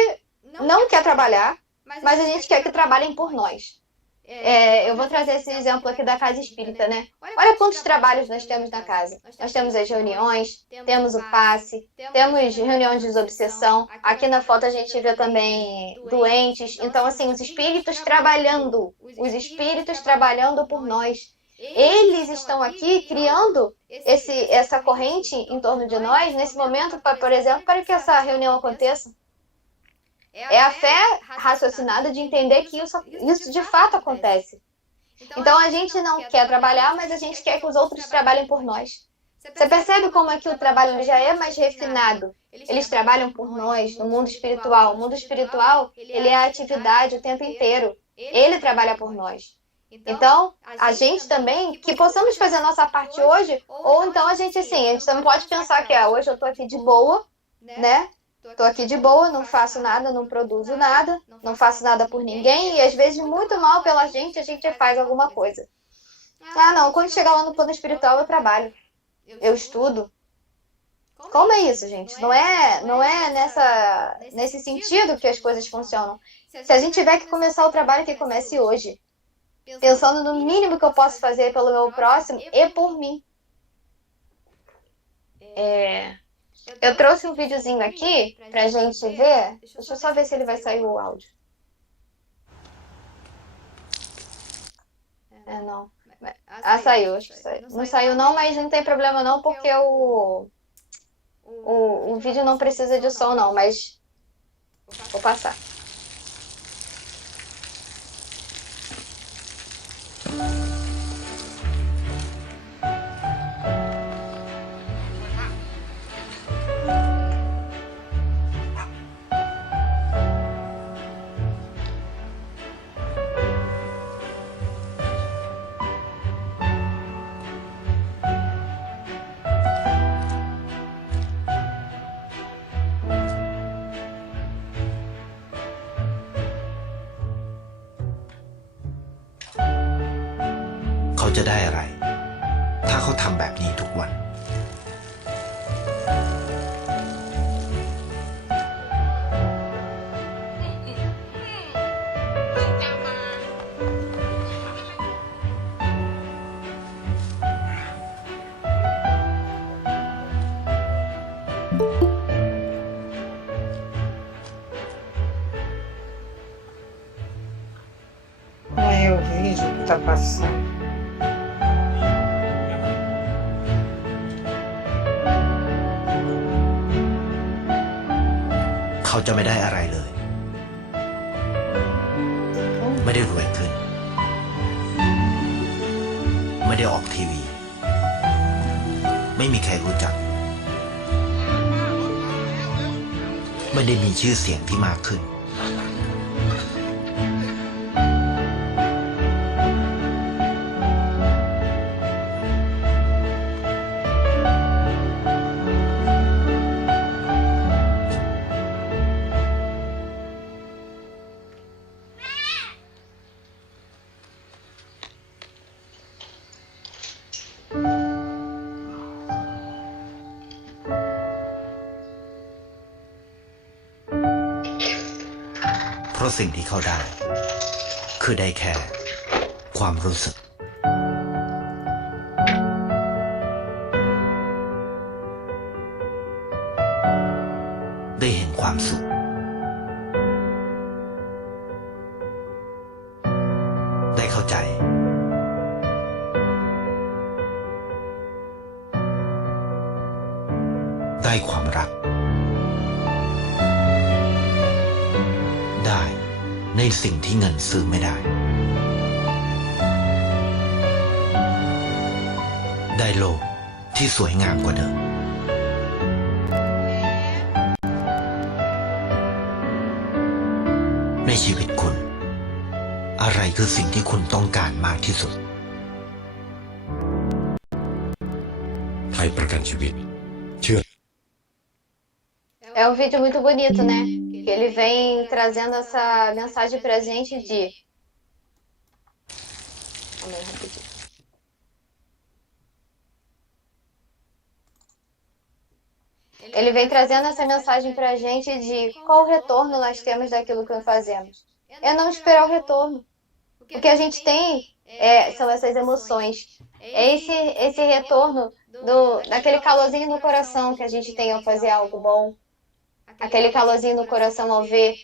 não quer trabalhar, mas a gente quer que trabalhem por nós. Eu vou trazer esse exemplo aqui da casa espírita, né? Olha quantos trabalhos nós temos na casa. Nós temos as reuniões, temos o passe, temos reuniões de desobsessão. Aqui na foto a gente vê também doentes. Então, assim, os espíritos trabalhando por nós. Eles estão aqui criando essa corrente em torno de nós, nesse momento, por exemplo, para que essa reunião aconteça. É a fé raciocinada de entender que isso de fato acontece. Então a gente não quer trabalhar, mas a gente quer que os outros trabalhem por nós. Você percebe como aqui o trabalho já é mais refinado? Eles trabalham por nós no mundo espiritual. O mundo espiritual, ele é a atividade o tempo inteiro. Ele trabalha por nós. Então, a gente também, que possamos fazer a nossa parte hoje, ou então a gente também pode pensar que hoje eu tô aqui de boa, né? Tô aqui de boa, não faço nada, não produzo nada, não faço nada por ninguém e às vezes muito mal pela gente a gente faz alguma coisa. Não, quando chegar lá no plano espiritual eu trabalho, eu estudo. Como é isso, gente? Não é nesse sentido que as coisas funcionam. Se a gente tiver que começar o trabalho, que comece hoje. Pensando no mínimo que eu posso fazer pelo meu próximo e por mim. Eu trouxe um videozinho aqui pra gente ver. Deixa eu só ver se ele vai sair o áudio. Não. Saiu, acho que saiu. Não saiu não, mas não tem problema não, porque o vídeo não precisa de som não, mas vou passar. จะได้อะไรถ้าเขาทำแบบนี้ทุกวันEu vejo o que está passando.เขาจะไม่ได้อะไรเลย ไม่ได้รวยขึ้น ไม่ได้ออกทีวี ไม่มีใครรู้จัก ไม่ได้มีชื่อเสียงที่มากขึ้นเพราะสิ่งที่เขาได้คือได้แค่ความรู้สึกได้เห็นความสุขได้เข้าใจได้ความรักได้ในสิ่งที่เงินซื้อไม่ได้ได้โลกที่สวยงามกว่าเดิมในชีวิตคุณอะไรคือสิ่งที่คุณต้องการมากที่สุดไทยประกันชีวิตเชื่อ É um vídeo muito bonito, né? Que ele vem trazendo essa mensagem pra gente de... Calma aí, rapidinho. Ele vem trazendo essa mensagem pra gente de qual retorno nós temos daquilo que fazemos. É não esperar o retorno. O que a gente tem são essas emoções. É esse retorno daquele calorzinho no coração que a gente tem ao fazer algo bom. Aquele calorzinho no coração ao ver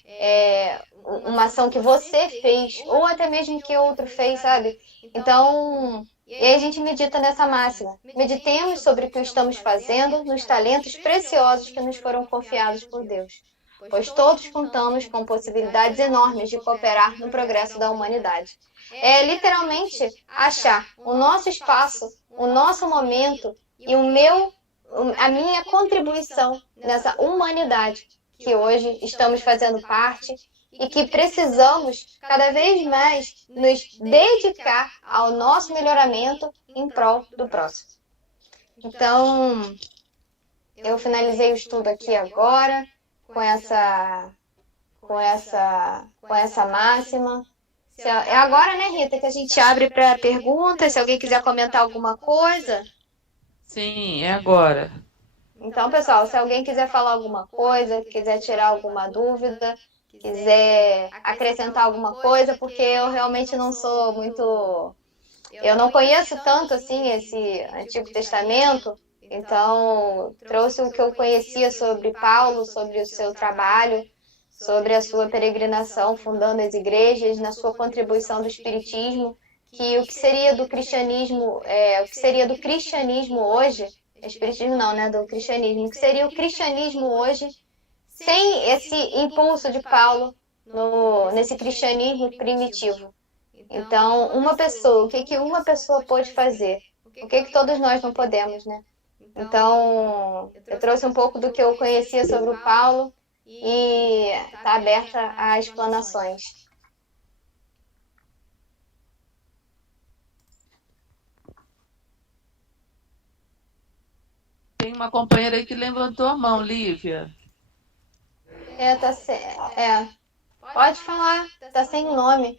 uma ação que você fez, ou até mesmo que outro fez, sabe? Então, e aí a gente medita nessa máxima. Meditemos sobre o que estamos fazendo nos talentos preciosos que nos foram confiados por Deus. Pois todos contamos com possibilidades enormes de cooperar no progresso da humanidade. É literalmente achar o nosso espaço, o nosso momento e a minha contribuição nessa humanidade que hoje estamos fazendo parte e que precisamos cada vez mais nos dedicar ao nosso melhoramento em prol do próximo. Então, eu finalizei o estudo aqui agora com essa máxima. É agora, né, Rita, que a gente abre para perguntas, se alguém quiser comentar alguma coisa. Sim, é agora. Então, pessoal, se alguém quiser falar alguma coisa, quiser tirar alguma dúvida, quiser acrescentar alguma coisa, porque eu realmente não sou muito... Eu não conheço tanto, assim, esse Antigo Testamento, então trouxe o que eu conhecia sobre Paulo, sobre o seu trabalho, sobre a sua peregrinação, fundando as igrejas, na sua contribuição do Espiritismo, que o que seria do cristianismo, hoje, Espiritismo não, né, do cristianismo, o que seria o cristianismo hoje, sem esse impulso de Paulo nesse cristianismo primitivo. Então, uma pessoa, o que uma pessoa pode fazer? O que todos nós não podemos, né? Então, eu trouxe um pouco do que eu conhecia sobre o Paulo e está aberta a explanações. Tem uma companheira aí que levantou a mão, Lívia. Pode falar, tá sem nome.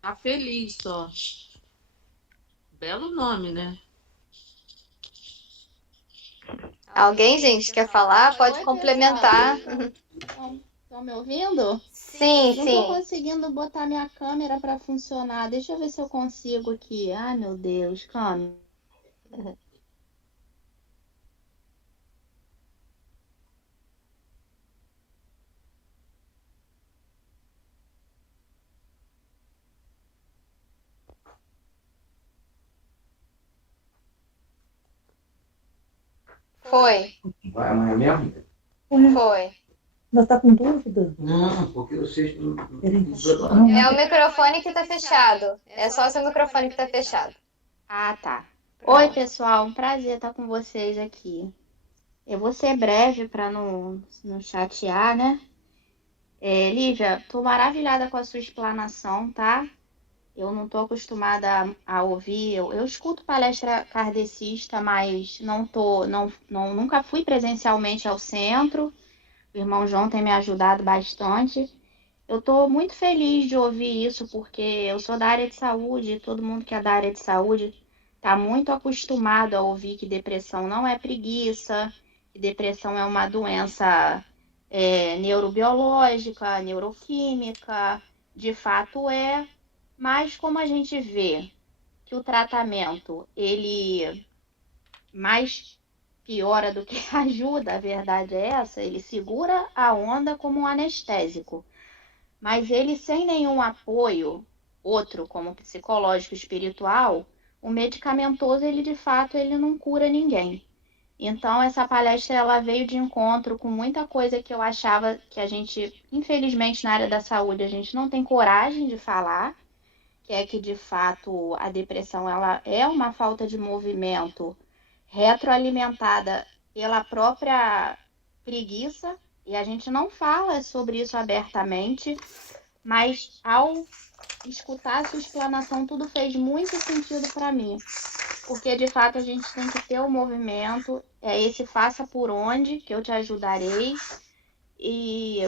Tá feliz só. Belo nome, né? Alguém, gente, quer falar? Pode Oi, complementar. Estão me ouvindo? Sim, Não tô sim. conseguindo botar minha câmera para funcionar. Deixa eu ver se eu consigo aqui. Ai, meu Deus, câmera. Foi, Vai amanhã mesmo? foi. Você tá com dúvida? Não, porque vocês não. É o microfone que tá fechado. É só o seu microfone que tá fechado. Ah, tá. Oi, pessoal. Um prazer estar com vocês aqui. Eu vou ser breve para não chatear, né? Lívia, tô maravilhada com a sua explanação, tá? Eu não estou acostumada a ouvir. Eu escuto palestra kardecista, mas nunca fui presencialmente ao centro. O irmão João tem me ajudado bastante. Eu estou muito feliz de ouvir isso, porque eu sou da área de saúde e todo mundo que é da área de saúde está muito acostumado a ouvir que depressão não é preguiça, que depressão é uma doença neurobiológica, neuroquímica. De fato é. Mas como a gente vê que o tratamento ele mais piora do que ajuda, a verdade é essa, ele segura a onda como um anestésico, mas ele sem nenhum apoio, outro como psicológico, espiritual, o medicamentoso ele de fato ele não cura ninguém. Então essa palestra ela veio de encontro com muita coisa que eu achava que a gente, infelizmente na área da saúde, a gente não tem coragem de falar, que é que de fato a depressão ela é uma falta de movimento retroalimentada pela própria preguiça, e a gente não fala sobre isso abertamente, mas ao escutar a sua explanação tudo fez muito sentido para mim, porque de fato a gente tem que ter o movimento, é esse faça por onde que eu te ajudarei, e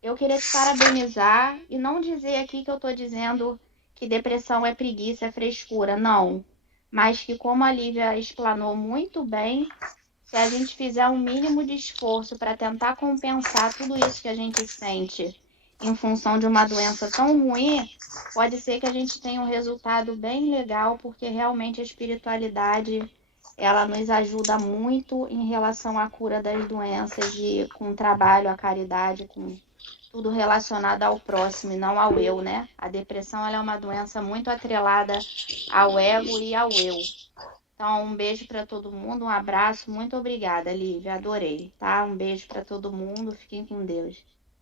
eu queria te parabenizar e não dizer aqui que eu estou dizendo que depressão é preguiça, é frescura, não. Mas que, como a Lívia explanou muito bem, se a gente fizer um mínimo de esforço para tentar compensar tudo isso que a gente sente em função de uma doença tão ruim, pode ser que a gente tenha um resultado bem legal, porque realmente a espiritualidade ela nos ajuda muito em relação à cura das doenças, com o trabalho, a caridade, com tudo relacionado ao próximo e não ao eu, né? A depressão ela é uma doença muito atrelada ao ego e ao eu. Então, um beijo para todo mundo, um abraço, muito obrigada, Lívia, adorei, tá? Um beijo para todo mundo, fiquem com Deus.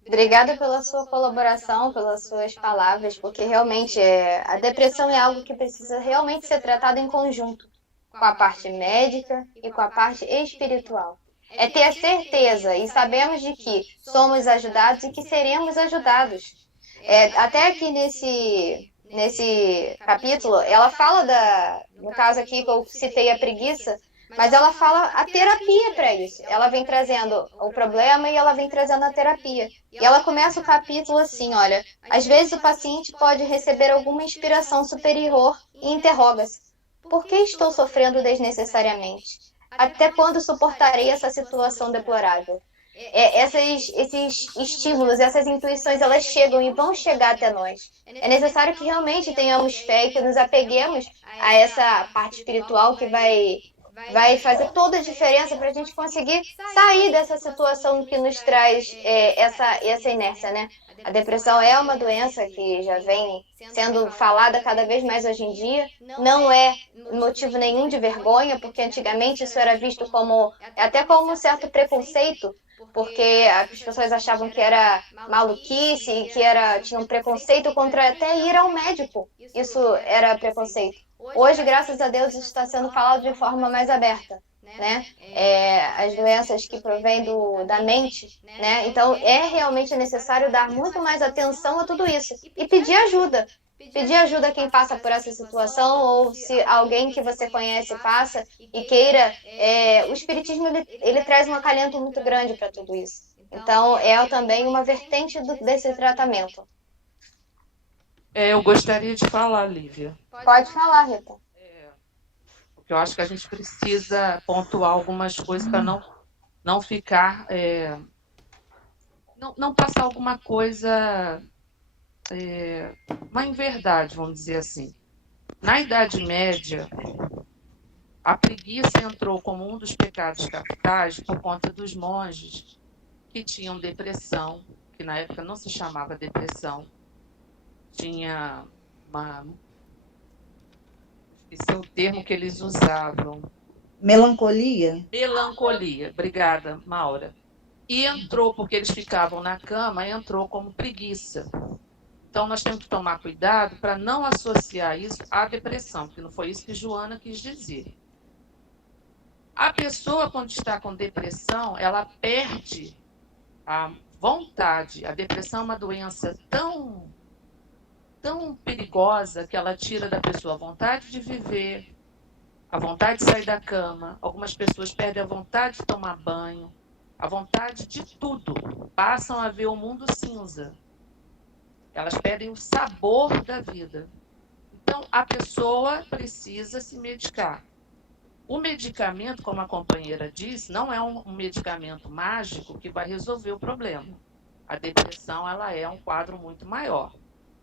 Obrigada pela sua colaboração, pelas suas palavras, porque realmente a depressão é algo que precisa realmente ser tratado em conjunto com a parte médica e com a parte espiritual. É ter a certeza e sabemos de que somos ajudados e que seremos ajudados. Até aqui nesse capítulo, ela fala no caso aqui que eu citei a preguiça, mas ela fala a terapia para isso. Ela vem trazendo o problema e ela vem trazendo a terapia. E ela começa o capítulo assim, olha, às vezes o paciente pode receber alguma inspiração superior e interroga-se: por que estou sofrendo desnecessariamente? Até quando suportarei essa situação deplorável? Esses estímulos, essas intuições, elas chegam e vão chegar até nós. É necessário que realmente tenhamos fé e que nos apeguemos a essa parte espiritual que vai fazer toda a diferença para a gente conseguir sair dessa situação que nos traz essa inércia, né? A depressão é uma doença que já vem sendo falada cada vez mais hoje em dia. Não é motivo nenhum de vergonha, porque antigamente isso era visto até como um certo preconceito, porque as pessoas achavam que era maluquice e que tinha um preconceito contra até ir ao médico. Isso era preconceito. Hoje, graças a Deus, isso está sendo falado de forma mais aberta, né? As doenças que provêm da mente, né? Então, é realmente necessário dar muito mais atenção a tudo isso e pedir ajuda. Pedir ajuda a quem passa por essa situação, ou se alguém que você conhece passa e queira. O Espiritismo ele traz um acalento muito grande para tudo isso. Então, é também uma vertente desse tratamento. Eu gostaria de falar, Lívia. Pode falar, Rita. que eu acho que a gente precisa pontuar algumas coisas para não ficar, não passar alguma coisa, uma inverdade, vamos dizer assim. Na Idade Média, a preguiça entrou como um dos pecados capitais por conta dos monges que tinham depressão, que na época não se chamava depressão, tinha esse é o termo que eles usavam. Melancolia? Melancolia. Obrigada, Maura. E entrou, porque eles ficavam na cama, entrou como preguiça. Então, nós temos que tomar cuidado para não associar isso à depressão, porque não foi isso que Joana quis dizer. A pessoa, quando está com depressão, ela perde a vontade. A depressão é uma doença tão perigosa que ela tira da pessoa a vontade de viver, a vontade de sair da cama. Algumas pessoas perdem a vontade de tomar banho, a vontade de tudo. Passam a ver o mundo cinza. Elas perdem o sabor da vida. Então, a pessoa precisa se medicar. O medicamento, como a companheira disse, não é um medicamento mágico que vai resolver o problema. A depressão, ela é um quadro muito maior.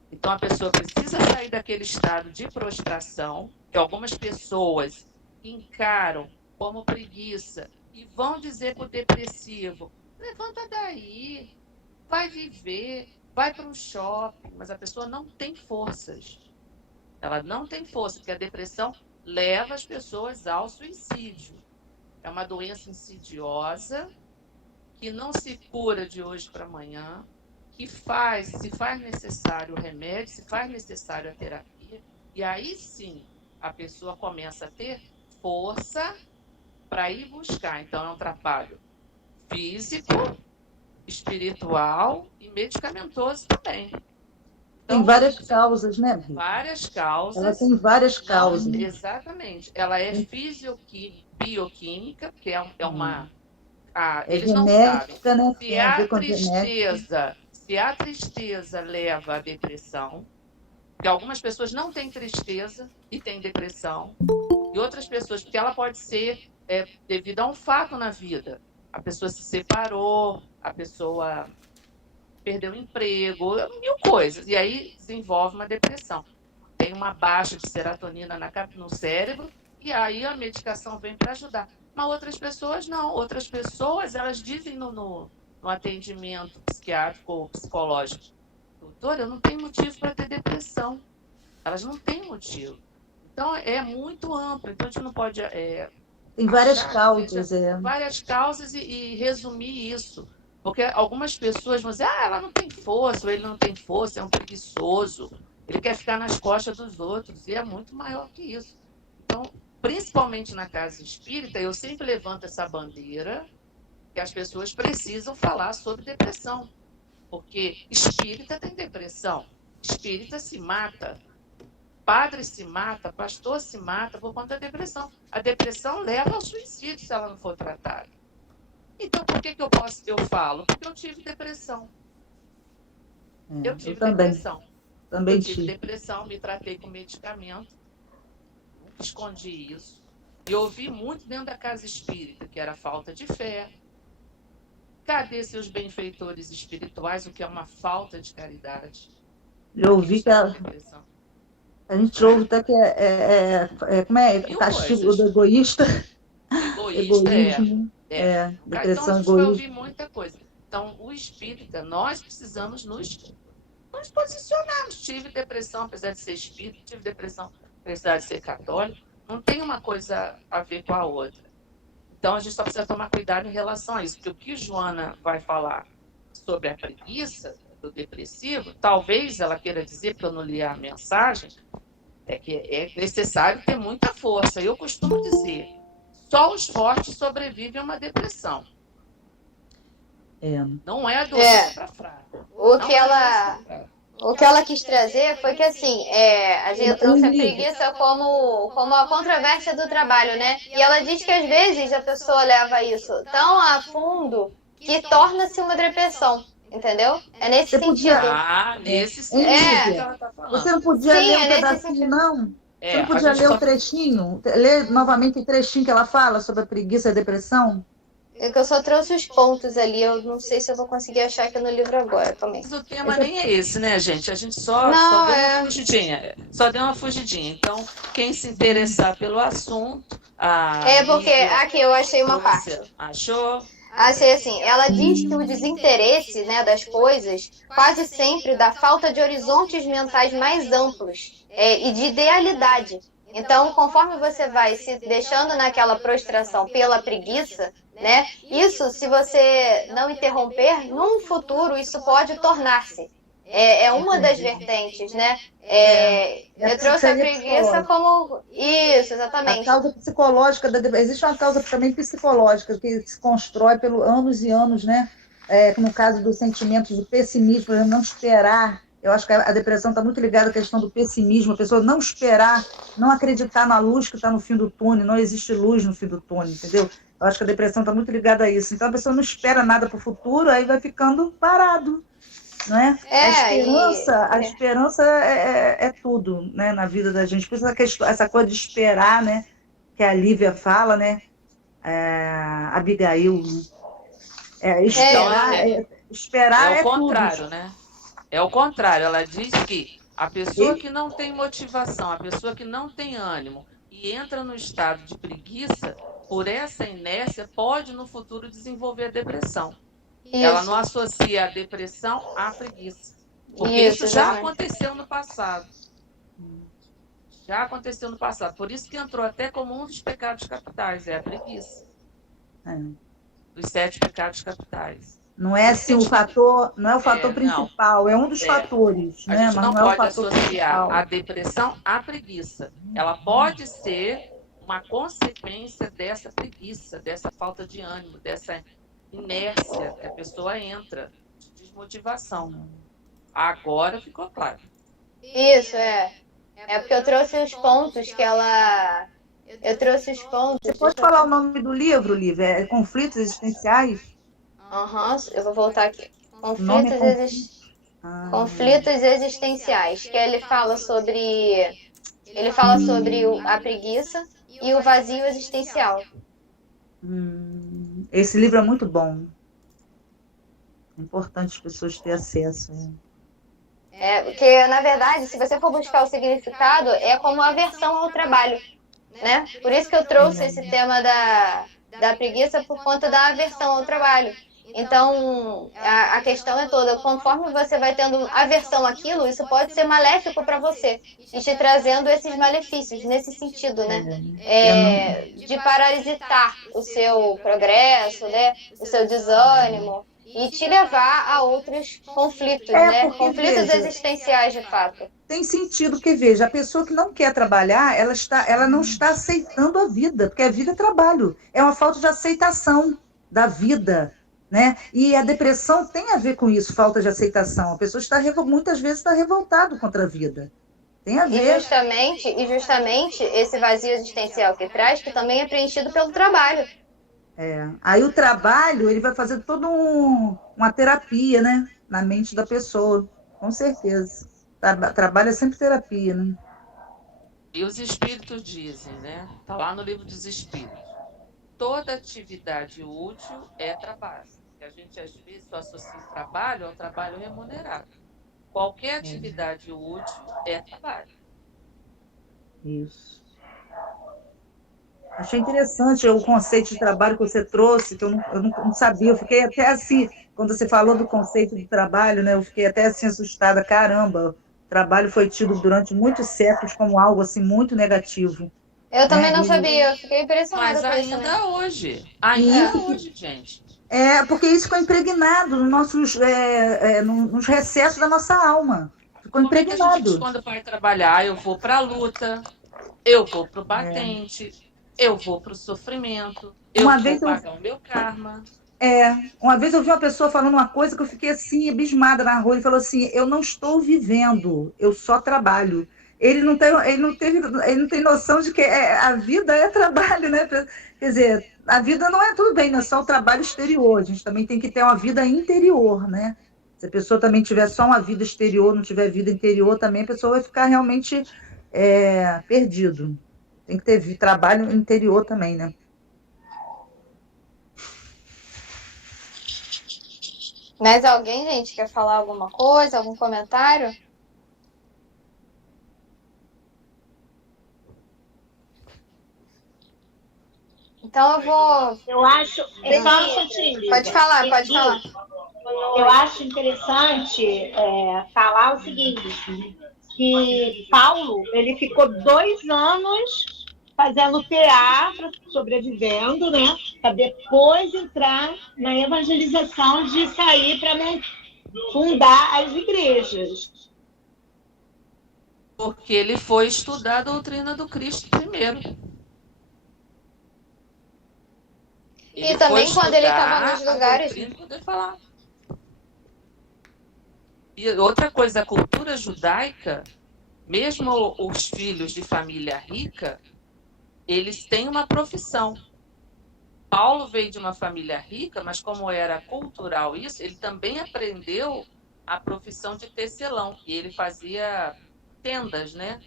Então, a pessoa precisa sair daquele estado de prostração, que algumas pessoas encaram como preguiça e vão dizer para o depressivo: levanta daí, vai viver, vai para um shopping. Mas a pessoa não tem forças. Ela não tem força, porque a depressão leva as pessoas ao suicídio. É uma doença insidiosa que não se cura de hoje para amanhã, que se faz necessário o remédio, se faz necessário a terapia, e aí sim a pessoa começa a ter força para ir buscar. Então é um trabalho físico, espiritual e medicamentoso também. Então, Tem várias causas, né, Rita? Várias causas. Ela tem várias causas. Não, exatamente. Ela é bioquímica, que é uma... eles não genética, sabem. né? Se Tem a ver com se a tristeza leva à depressão, porque algumas pessoas não têm tristeza e têm depressão, e outras pessoas, porque ela pode ser devido a um fato na vida. A pessoa se separou, a pessoa perdeu o emprego, mil coisas, e aí desenvolve uma depressão. Tem uma baixa de serotonina no cérebro, e aí a medicação vem para ajudar. Mas outras pessoas não. Outras pessoas, elas dizem no atendimento psiquiátrico ou psicológico: doutora, eu não tenho motivo para ter depressão. Elas não têm motivo. Então, é muito amplo. Então, a gente não pode... tem várias causas. Várias causas e resumir isso. Porque algumas pessoas vão dizer: ela não tem força, ou ele não tem força, é um preguiçoso, ele quer ficar nas costas dos outros, e é muito maior que isso. Então, principalmente na casa espírita, eu sempre levanto essa bandeira que as pessoas precisam falar sobre depressão. Porque espírita tem depressão, espírita se mata, padre se mata, pastor se mata por conta da depressão. A depressão leva ao suicídio se ela não for tratada. Então, por que eu falo? Porque eu tive depressão. Eu tive depressão. Também tive depressão, me tratei com medicamento, nunca escondi isso. E ouvi muito dentro da casa espírita, que era falta de fé. Cadê seus benfeitores espirituais, o que é uma falta de caridade? Eu ouvi que a gente ouve até que como é? Castigo do egoísta. Egoísmo. Depressão, então, eu ouvi muita coisa. Então, o espírita, nós precisamos nos posicionarmos. Tive depressão, apesar de ser espírita, tive depressão, apesar de ser católico. Não tem uma coisa a ver com a outra. Então, a gente só precisa tomar cuidado em relação a isso. Porque o que Joana vai falar sobre a preguiça do depressivo, talvez ela queira dizer, porque eu não li a mensagem, é que é necessário ter muita força. Eu costumo dizer: só os fortes sobrevivem a uma depressão. Não é a doença para fraco. O que ela quis trazer foi que, assim, a gente trouxe a preguiça como a controvérsia do trabalho, né? E ela diz que, às vezes, a pessoa leva isso tão a fundo que torna-se uma depressão, entendeu? É nesse sentido. Nesse sentido que ela está falando. Você não podia ler um pedacinho, não? Você não podia ler o trechinho? Ler novamente o trechinho que ela fala sobre a preguiça e a depressão? É que eu só trouxe os pontos ali, eu não sei se eu vou conseguir achar aqui no livro agora também. Mas o tema nem é esse, né, gente? A gente só deu uma fugidinha. Só deu uma fugidinha. Então, quem se interessar pelo assunto... porque aqui eu achei uma parte. Achou? Achei assim, ela diz que o desinteresse, né, das coisas quase sempre dá falta de horizontes mentais mais amplos e de idealidade. Então, conforme você vai se deixando naquela prostração pela preguiça, né, isso, se você não interromper, num futuro isso pode tornar-se. É uma das vertentes, né? Eu trouxe a preguiça como... Isso, exatamente. A causa psicológica, existe uma causa também psicológica que se constrói pelos anos e anos, né? No caso dos sentimentos de pessimismo, por exemplo, não esperar. Eu acho que a depressão está muito ligada à questão do pessimismo, a pessoa não esperar, não acreditar na luz que está no fim do túnel, não existe luz no fim do túnel, entendeu? Eu acho que a depressão está muito ligada a isso. Então a pessoa não espera nada para o futuro, aí vai ficando parado. Não é? A esperança é tudo, né, na vida da gente. Por isso essa coisa de esperar, né, que a Lívia fala, né, Abigail, né? Esperar é o contrário, tudo. né? É o contrário. Ela diz que a pessoa que não tem motivação, a pessoa que não tem ânimo e entra no estado de preguiça, por essa inércia, pode no futuro desenvolver a depressão. Isso. Ela não associa a depressão à preguiça. Porque isso já aconteceu no passado. Já aconteceu no passado. Por isso que entrou até como um dos pecados capitais, a preguiça. Dos 7 pecados capitais. Não é assim o fator, não é o fator principal, é um dos fatores. A gente não pode associar a depressão à preguiça. Ela pode ser uma consequência dessa preguiça, dessa falta de ânimo, dessa inércia que a pessoa entra, de desmotivação. Agora ficou claro. Isso, porque eu trouxe os pontos que ela... Eu trouxe os pontos... Você pode falar o nome do livro, Lívia? Conflitos Existenciais? Eu vou voltar aqui. Conflitos Existenciais, que ele fala sobre a preguiça e o vazio existencial. Esse livro é muito bom. É importante as pessoas terem acesso. Porque, na verdade, se você for buscar o significado, é como aversão ao trabalho, né? Por isso que eu trouxe esse tema da preguiça, por conta da aversão ao trabalho. Então, a questão é toda, conforme você vai tendo aversão àquilo, isso pode ser maléfico para você, e te trazendo esses malefícios, nesse sentido, né? De parasitar o seu progresso, né? O seu desânimo, e te levar a outros conflitos, né? Conflitos existenciais, de fato. Tem sentido, porque, veja, a pessoa que não quer trabalhar, ela não está aceitando a vida, porque a vida é trabalho, é uma falta de aceitação da vida, né? E a depressão tem a ver com isso, falta de aceitação. A pessoa muitas vezes está revoltada contra a vida. Tem a ver. E justamente esse vazio existencial que traz, que também é preenchido pelo trabalho. Aí o trabalho, ele vai fazer toda uma terapia, né? Na mente da pessoa, com certeza. Trabalho é sempre terapia, né? E os espíritos dizem, né? Está lá no livro dos espíritos. Toda atividade útil é trabalho. A gente, às vezes, só associa o trabalho ao trabalho remunerado. Qualquer atividade útil é trabalho. Isso. Achei interessante o conceito de trabalho que você trouxe, que eu não sabia. Eu fiquei até assim, quando você falou do conceito de trabalho, né? Eu fiquei até assim assustada. Caramba, o trabalho foi tido durante muitos séculos como algo assim muito negativo. Eu também não sabia, eu fiquei impressionada. Mas ainda hoje, gente. Porque isso ficou impregnado nos recessos da nossa alma. Ficou impregnado. A gente, quando vai trabalhar, eu vou para a luta, eu vou para o batente, eu vou para o sofrimento, eu vou pagar o meu karma. Uma vez eu vi uma pessoa falando uma coisa que eu fiquei assim, abismada na rua. Ele falou assim, eu não estou vivendo, eu só trabalho. Ele não tem noção de que a vida é trabalho, né? Quer dizer, a vida não é tudo bem, não é só o trabalho exterior. A gente também tem que ter uma vida interior, né? Se a pessoa também tiver só uma vida exterior, não tiver vida interior também, a pessoa vai ficar realmente perdido. Tem que ter trabalho interior também, né? Mais alguém, gente, quer falar alguma coisa, algum comentário? Então eu vou... Eu acho... Só um minutinho. Pode falar. Eu acho interessante falar o seguinte, que Paulo, ele ficou 2 anos fazendo teatro, sobrevivendo, né? Para depois entrar na evangelização de sair para fundar as igrejas. Porque ele foi estudar a doutrina do Cristo primeiro. E também quando ele estava nos lugares... Poder falar. E outra coisa, a cultura judaica, mesmo os filhos de família rica, eles têm uma profissão. Paulo veio de uma família rica, mas como era cultural isso, ele também aprendeu a profissão de tecelão. E ele fazia tendas, né?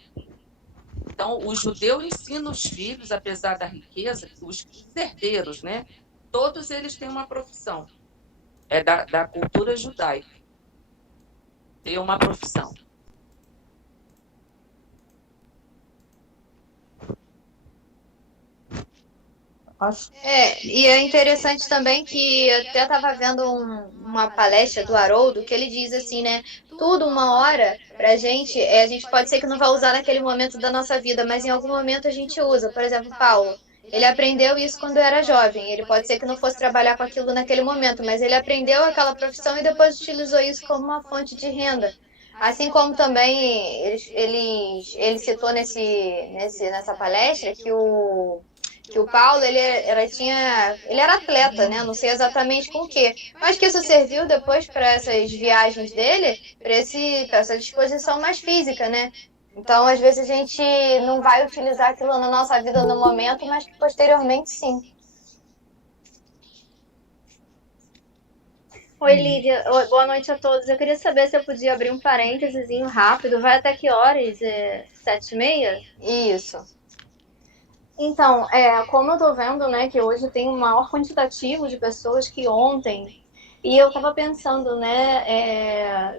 Então, o judeu ensina os filhos, apesar da riqueza, os herdeiros, né? Todos eles têm uma profissão. É da cultura judaica. Ter uma profissão. E é interessante também que eu até estava vendo uma palestra do Haroldo, que ele diz assim, né? Tudo uma hora pra gente, a gente pode ser que não vai usar naquele momento da nossa vida, mas em algum momento a gente usa. Por exemplo, Paulo, ele aprendeu isso quando era jovem. Ele pode ser que não fosse trabalhar com aquilo naquele momento, mas ele aprendeu aquela profissão e depois utilizou isso como uma fonte de renda. Assim como também ele citou nessa palestra que o Paulo, ele era atleta, né? Não sei exatamente com o quê, mas que isso serviu depois para essas viagens dele, para essa disposição mais física, né? Então, às vezes a gente não vai utilizar aquilo na nossa vida no momento, mas que posteriormente sim. Oi, Lídia. Boa noite a todos. Eu queria saber se eu podia abrir um parênteses rápido. Vai até que horas? 7h30? Isso. Então, como eu tô vendo, né, que hoje tem um maior quantitativo de pessoas que ontem, e eu tava pensando, né,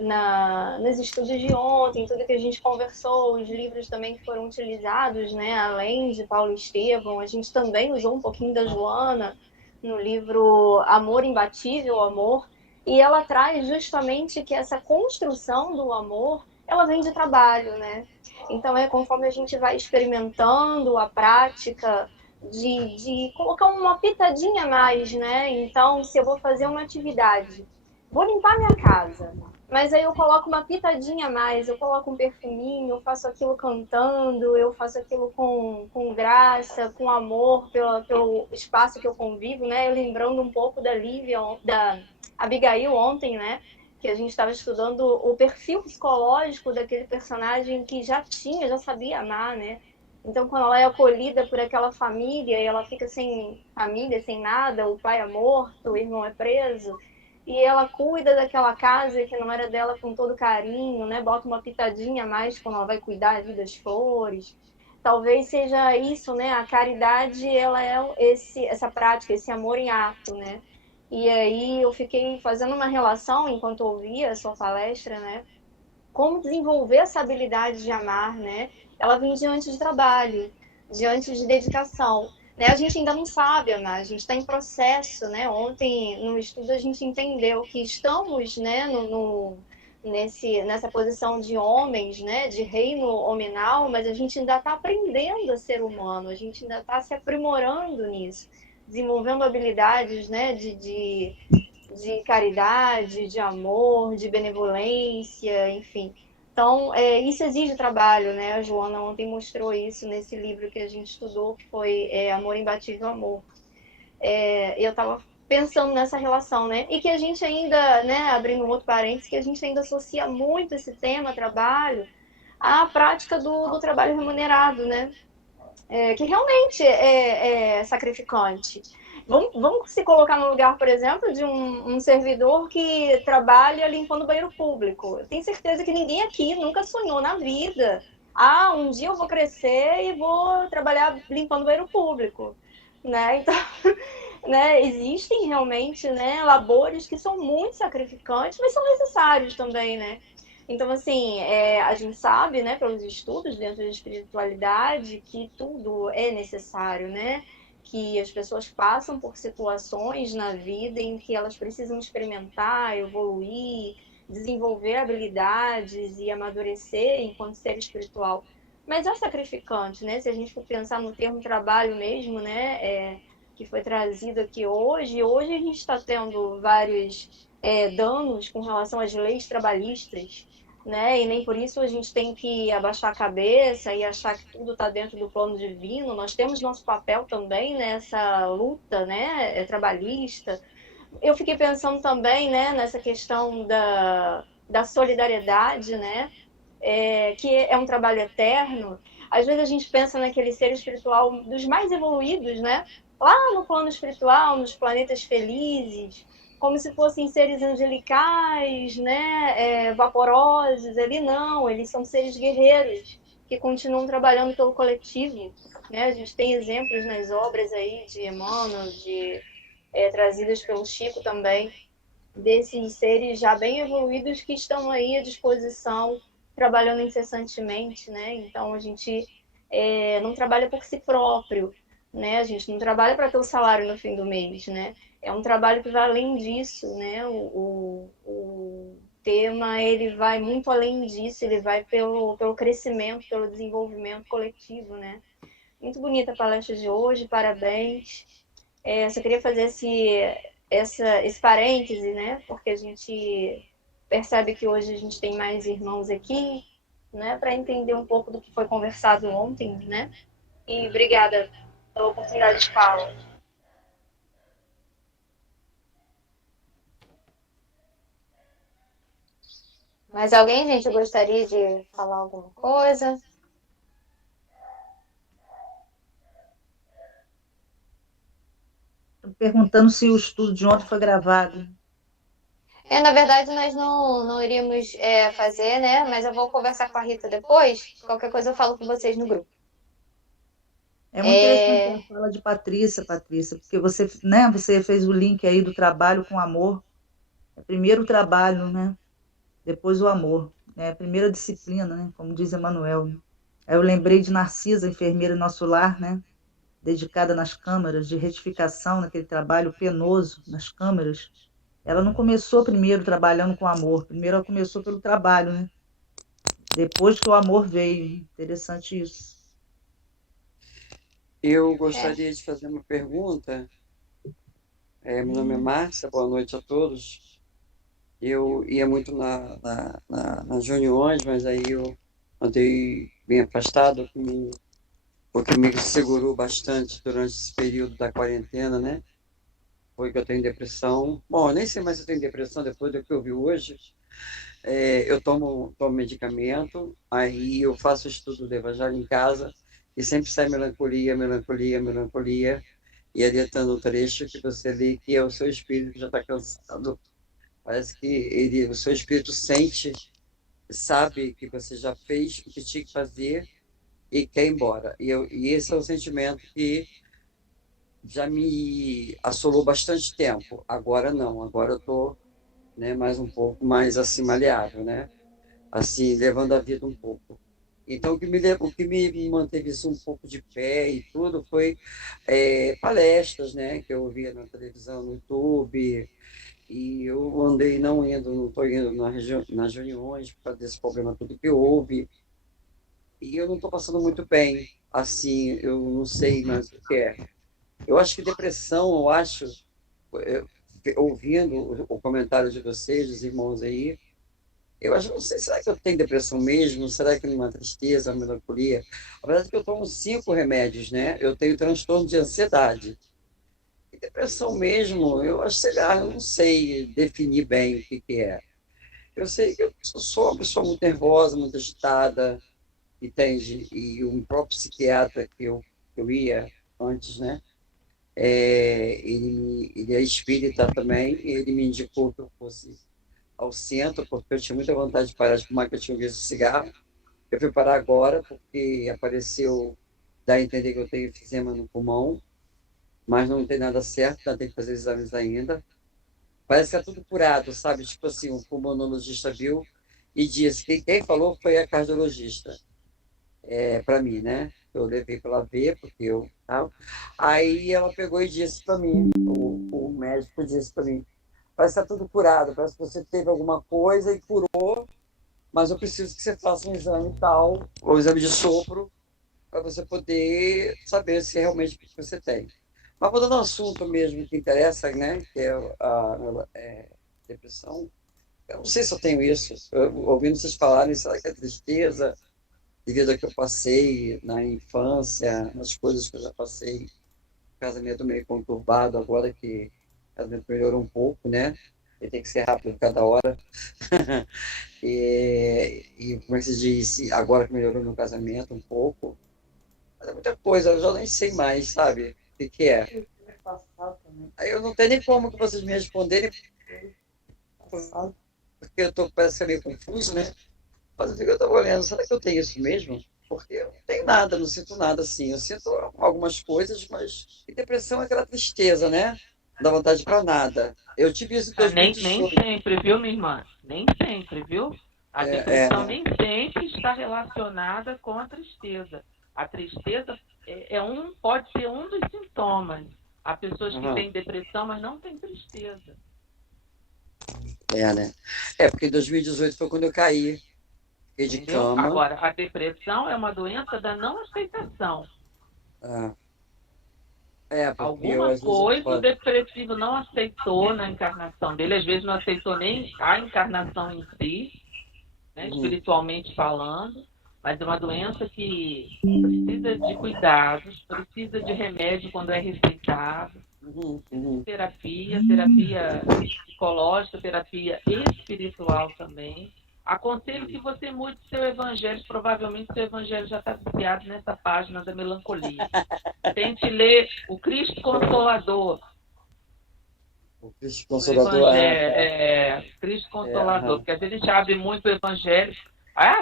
nos estudos de ontem, tudo que a gente conversou, os livros também que foram utilizados, né, além de Paulo Estevão, a gente também usou um pouquinho da Joana no livro Amor Imbatível, Amor, e ela traz justamente que essa construção do amor, ela vem de trabalho, né? Então, conforme a gente vai experimentando a prática de colocar uma pitadinha a mais, né? Então, se eu vou fazer uma atividade, vou limpar minha casa, mas aí eu coloco uma pitadinha a mais, eu coloco um perfuminho, eu faço aquilo cantando, eu faço aquilo com graça, com amor pelo espaço que eu convivo, né? Eu lembrando um pouco da Lívia, da Abigail ontem, né? Que a gente estava estudando o perfil psicológico daquele personagem que já sabia amar, né? Então, quando ela é acolhida por aquela família e ela fica sem família, sem nada, o pai é morto, o irmão é preso, e ela cuida daquela casa que não era dela com todo carinho, né? Bota uma pitadinha a mais quando ela vai cuidar ali das flores. Talvez seja isso, né? A caridade, ela é essa prática, esse amor em ato, né? E aí eu fiquei fazendo uma relação, enquanto ouvia a sua palestra, né? Como desenvolver essa habilidade de amar, né? Ela vem diante de trabalho, diante de dedicação. Né? A gente ainda não sabe amar, a gente está em processo, né? Ontem, no estudo, a gente entendeu que estamos, né, nessa posição de homens, né? De reino hominal, mas a gente ainda está aprendendo a ser humano, a gente ainda está se aprimorando nisso. Desenvolvendo habilidades, né, de caridade, de amor, de benevolência, enfim. Então, isso exige trabalho, né? A Joana ontem mostrou isso nesse livro que a gente estudou, que foi Amor Imbatível Amor. Eu estava pensando nessa relação, né? E que a gente ainda, né, abrindo um outro parênteses, que a gente ainda associa muito esse tema, trabalho, à prática do trabalho remunerado, né? Que realmente é sacrificante. Vamos se colocar no lugar, por exemplo, de um servidor que trabalha limpando o banheiro público. Eu tenho certeza que ninguém aqui nunca sonhou na vida um dia eu vou crescer e vou trabalhar limpando o banheiro público, né? Então, né, existem realmente, né, labores que são muito sacrificantes, mas são necessários também, né? Então, assim, a gente sabe, né, pelos estudos dentro da espiritualidade, que tudo é necessário, né? Que as pessoas passam por situações na vida em que elas precisam experimentar, evoluir, desenvolver habilidades e amadurecer enquanto ser espiritual. Mas é sacrificante, né? Se a gente for pensar no termo trabalho mesmo, né? Que foi trazido aqui hoje. Hoje a gente está tendo vários danos com relação às leis trabalhistas, né? E nem por isso a gente tem que abaixar a cabeça e achar que tudo está dentro do plano divino. Nós temos nosso papel também nessa luta, né? Trabalhista. Eu fiquei pensando também, né? Nessa questão da solidariedade, né? Que é um trabalho eterno. Às vezes a gente pensa naquele ser espiritual dos mais evoluídos, né? Lá no plano espiritual, nos planetas felizes, como se fossem seres angelicais, né? Vaporosos. Ali não, eles são seres guerreiros que continuam trabalhando pelo coletivo, né? A gente tem exemplos nas obras aí de Emmanuel, trazidas pelo Chico também, desses seres já bem evoluídos que estão aí à disposição, trabalhando incessantemente, né? Então a gente não trabalha por si próprio, né? A gente não trabalha para ter o salário no fim do mês, né? É um trabalho que vai além disso, né? O tema ele vai muito além disso, ele vai pelo crescimento, pelo desenvolvimento coletivo, né? Muito bonita a palestra de hoje, parabéns. Só queria fazer esse parêntese, né? Porque a gente percebe que hoje a gente tem mais irmãos aqui, né? Para entender um pouco do que foi conversado ontem, né? E obrigada pela oportunidade de fala. Mais alguém, gente, gostaria de falar alguma coisa? Perguntando se o estudo de ontem foi gravado. Na verdade, nós não iríamos fazer, né? Mas eu vou conversar com a Rita depois. Qualquer coisa eu falo com vocês no grupo. É muito interessante a fala de Patrícia, porque você, né, você fez o link aí do trabalho com amor. Primeiro o trabalho, né? Depois o amor. A primeira disciplina, né? Como diz Emmanuel. Aí eu lembrei de Narcisa, enfermeira em nosso lar, né? Dedicada nas câmaras de retificação, naquele trabalho penoso nas câmaras. Ela não começou primeiro trabalhando com amor, primeiro ela começou pelo trabalho, né? Depois que o amor veio. Interessante isso. Eu gostaria de fazer uma pergunta. Meu nome é Márcia, boa noite a todos. Eu ia muito nas reuniões, mas aí eu andei bem afastado, porque me segurou bastante durante esse período da quarentena, né? Foi que eu tenho depressão. Bom, eu nem sei mais se eu tenho depressão depois do que eu vi hoje. Eu tomo medicamento, aí eu faço estudo do Evangelho em casa, e sempre sai melancolia, melancolia, melancolia, e ali está no trecho que você lê que é o seu espírito que já está cansado. Parece que o seu espírito sente, sabe que você já fez o que tinha que fazer e quer ir embora. E esse é o sentimento que já me assolou bastante tempo. Agora não, agora eu estou, né, mais um pouco mais assim, maleável, né? Assim, levando a vida um pouco. Então, o que me manteve isso um pouco de pé e tudo foi palestras, né, que eu ouvia na televisão, no YouTube, e eu andei não estou indo nas reuniões por causa desse problema tudo que houve, e eu não estou passando muito bem, assim, eu não sei mais o que é. Eu acho que depressão, ouvindo o comentário de vocês, dos irmãos aí, eu acho, não sei, será que eu tenho depressão mesmo? Será que é uma tristeza, uma melancolia? A verdade é que eu tomo 5 remédios, né? Eu tenho transtorno de ansiedade. E depressão mesmo, eu acho, sei lá, eu não sei definir bem o que é. Eu sei que eu sou uma pessoa muito nervosa, muito agitada, entende? E um próprio psiquiatra que eu ia antes, né? Ele é espírita também, e ele me indicou que eu fosse ao centro, porque eu tinha muita vontade de parar de fumar, que eu tinha visto cigarro. Eu fui parar agora porque apareceu, dá a entender que eu tenho enfisema no pulmão, mas não tem nada certo, ainda tem que fazer exames ainda. Parece que é tudo curado, sabe? Tipo assim, o pulmonologista viu e disse que quem falou foi a cardiologista, para mim, né? Eu levei para ela ver, porque eu tal. Aí ela pegou e disse para mim, o médico disse para mim, parece que está tudo curado, parece que você teve alguma coisa e curou, mas eu preciso que você faça um exame e tal, ou exame de sopro, para você poder saber se realmente o que você tem. Mas voltando ao assunto mesmo que interessa, né, que é a depressão, eu não sei se eu tenho isso. Ouvindo vocês falarem, será que é tristeza devido ao que eu passei na infância, nas coisas que eu já passei, casamento meio conturbado, agora que o casamento melhorou um pouco, né? Ele tem que ser rápido cada hora. E como é que se diz, agora que melhorou meu casamento um pouco, mas é muita coisa, eu já nem sei mais, sabe? O que é. Aí eu não tenho nem como que vocês me responderem, porque eu tô, parece que é meio confuso, né? Mas eu fico, eu tô olhando, será que eu tenho isso mesmo? Porque eu não tenho nada, não sinto nada assim. Eu sinto algumas coisas, mas e depressão é aquela tristeza, né? Não dá vontade para nada. Eu tive isso em Nem 2018. sempre, viu, minha irmã? Nem sempre, viu? A depressão nem sempre está relacionada com a tristeza. A tristeza pode ser um dos sintomas. Há pessoas que têm depressão, mas não têm tristeza. Né? Porque em 2018 foi quando eu caí. Fiquei de cama. Agora, a depressão é uma doença da não aceitação. Alguma coisa o depressivo não aceitou na encarnação dele, às vezes não aceitou nem a encarnação em si, né, espiritualmente falando, mas é uma doença que precisa de cuidados, precisa de remédio quando é receitado, terapia psicológica, terapia espiritual também. Aconselho que você mude seu evangelho, provavelmente seu evangelho já está viciado nessa página da melancolia. Tente ler o Cristo Consolador. O Cristo Consolador. Cristo Consolador, porque às vezes a gente abre muito o evangelho,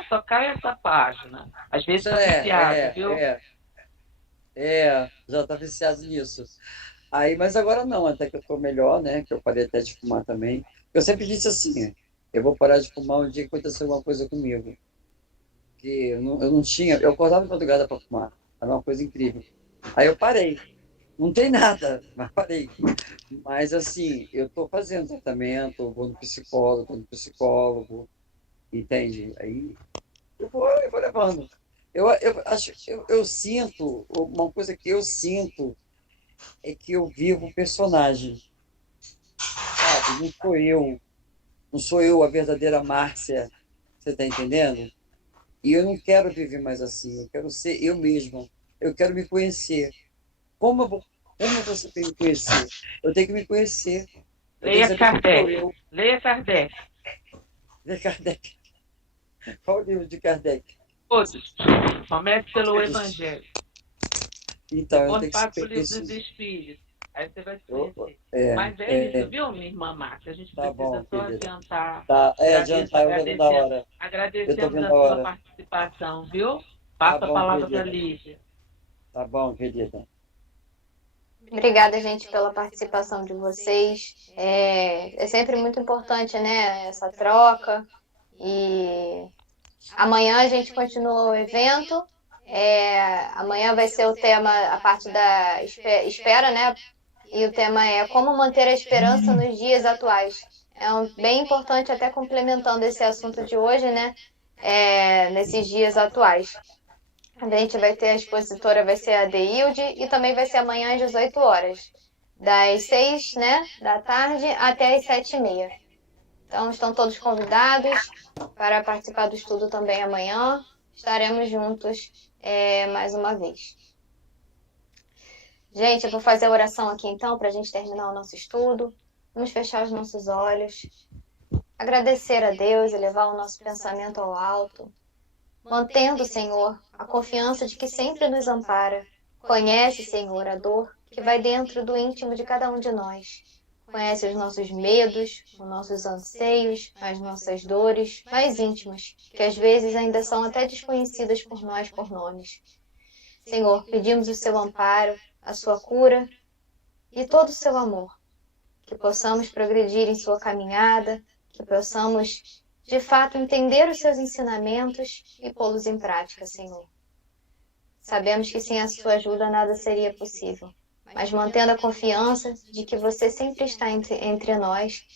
só cai essa página. Às vezes está viciado, viu? Já está viciado nisso. Mas agora não, até que eu estou melhor, né? Que eu parei até de fumar também. Eu sempre disse assim, eu vou parar de fumar um dia que acontecer alguma coisa comigo. Que eu não tinha, eu acordava de madrugada para fumar. Era uma coisa incrível. Aí eu parei. Não tem nada, mas parei. Mas assim, eu estou fazendo tratamento, vou no psicólogo, entende? Aí eu vou levando. Eu sinto, uma coisa que eu sinto é que eu vivo um personagem. Sabe? Não sou eu a verdadeira Márcia, você está entendendo? E eu não quero viver mais assim, eu quero ser eu mesma, eu quero me conhecer. Como você tem que me conhecer? Eu tenho que me conhecer. Leia Kardec. Leia Kardec. Qual o livro de Kardec? Todos. Comece pelo Evangelho. Então, eu tenho que se o livro dos Espíritos. Aí você vai se conhecer. Mas isso, viu, minha irmã Márcia? A gente precisa só adiantar. Adiantar, eu vou da hora. Agradecemos a sua participação, viu? Passa a palavra para a Lígia. Tá bom, querida. Obrigada, gente, pela participação de vocês. É sempre muito importante, né, essa troca. E amanhã a gente continua o evento. Amanhã vai ser o tema, a parte da espera, né? E o tema é como manter a esperança nos dias atuais. Bem importante, até complementando esse assunto de hoje, né? Nesses dias atuais. A gente vai ter a expositora, vai ser a Deilde, e também vai ser amanhã às 18 horas. Das 6, né, da tarde até as 7h30. Então, estão todos convidados para participar do estudo também amanhã. Estaremos juntos mais uma vez. Gente, eu vou fazer a oração aqui então, para a gente terminar o nosso estudo. Vamos fechar os nossos olhos. Agradecer a Deus e levar o nosso pensamento ao alto. Mantendo, Senhor, a confiança de que sempre nos ampara. Conhece, Senhor, a dor que vai dentro do íntimo de cada um de nós. Conhece os nossos medos, os nossos anseios, as nossas dores mais íntimas, que às vezes ainda são até desconhecidas por nós por nomes. Senhor, pedimos o seu amparo, a sua cura e todo o seu amor. Que possamos progredir em sua caminhada, que possamos, de fato, entender os seus ensinamentos e pô-los em prática, Senhor. Sabemos que sem a sua ajuda nada seria possível, mas mantendo a confiança de que você sempre está entre nós,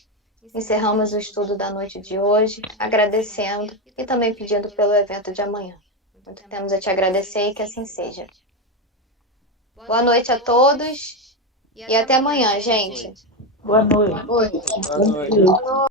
encerramos o estudo da noite de hoje, agradecendo e também pedindo pelo evento de amanhã. Muito temos a te agradecer e que assim seja. Boa noite a todos e até amanhã, gente. Boa noite. Boa noite.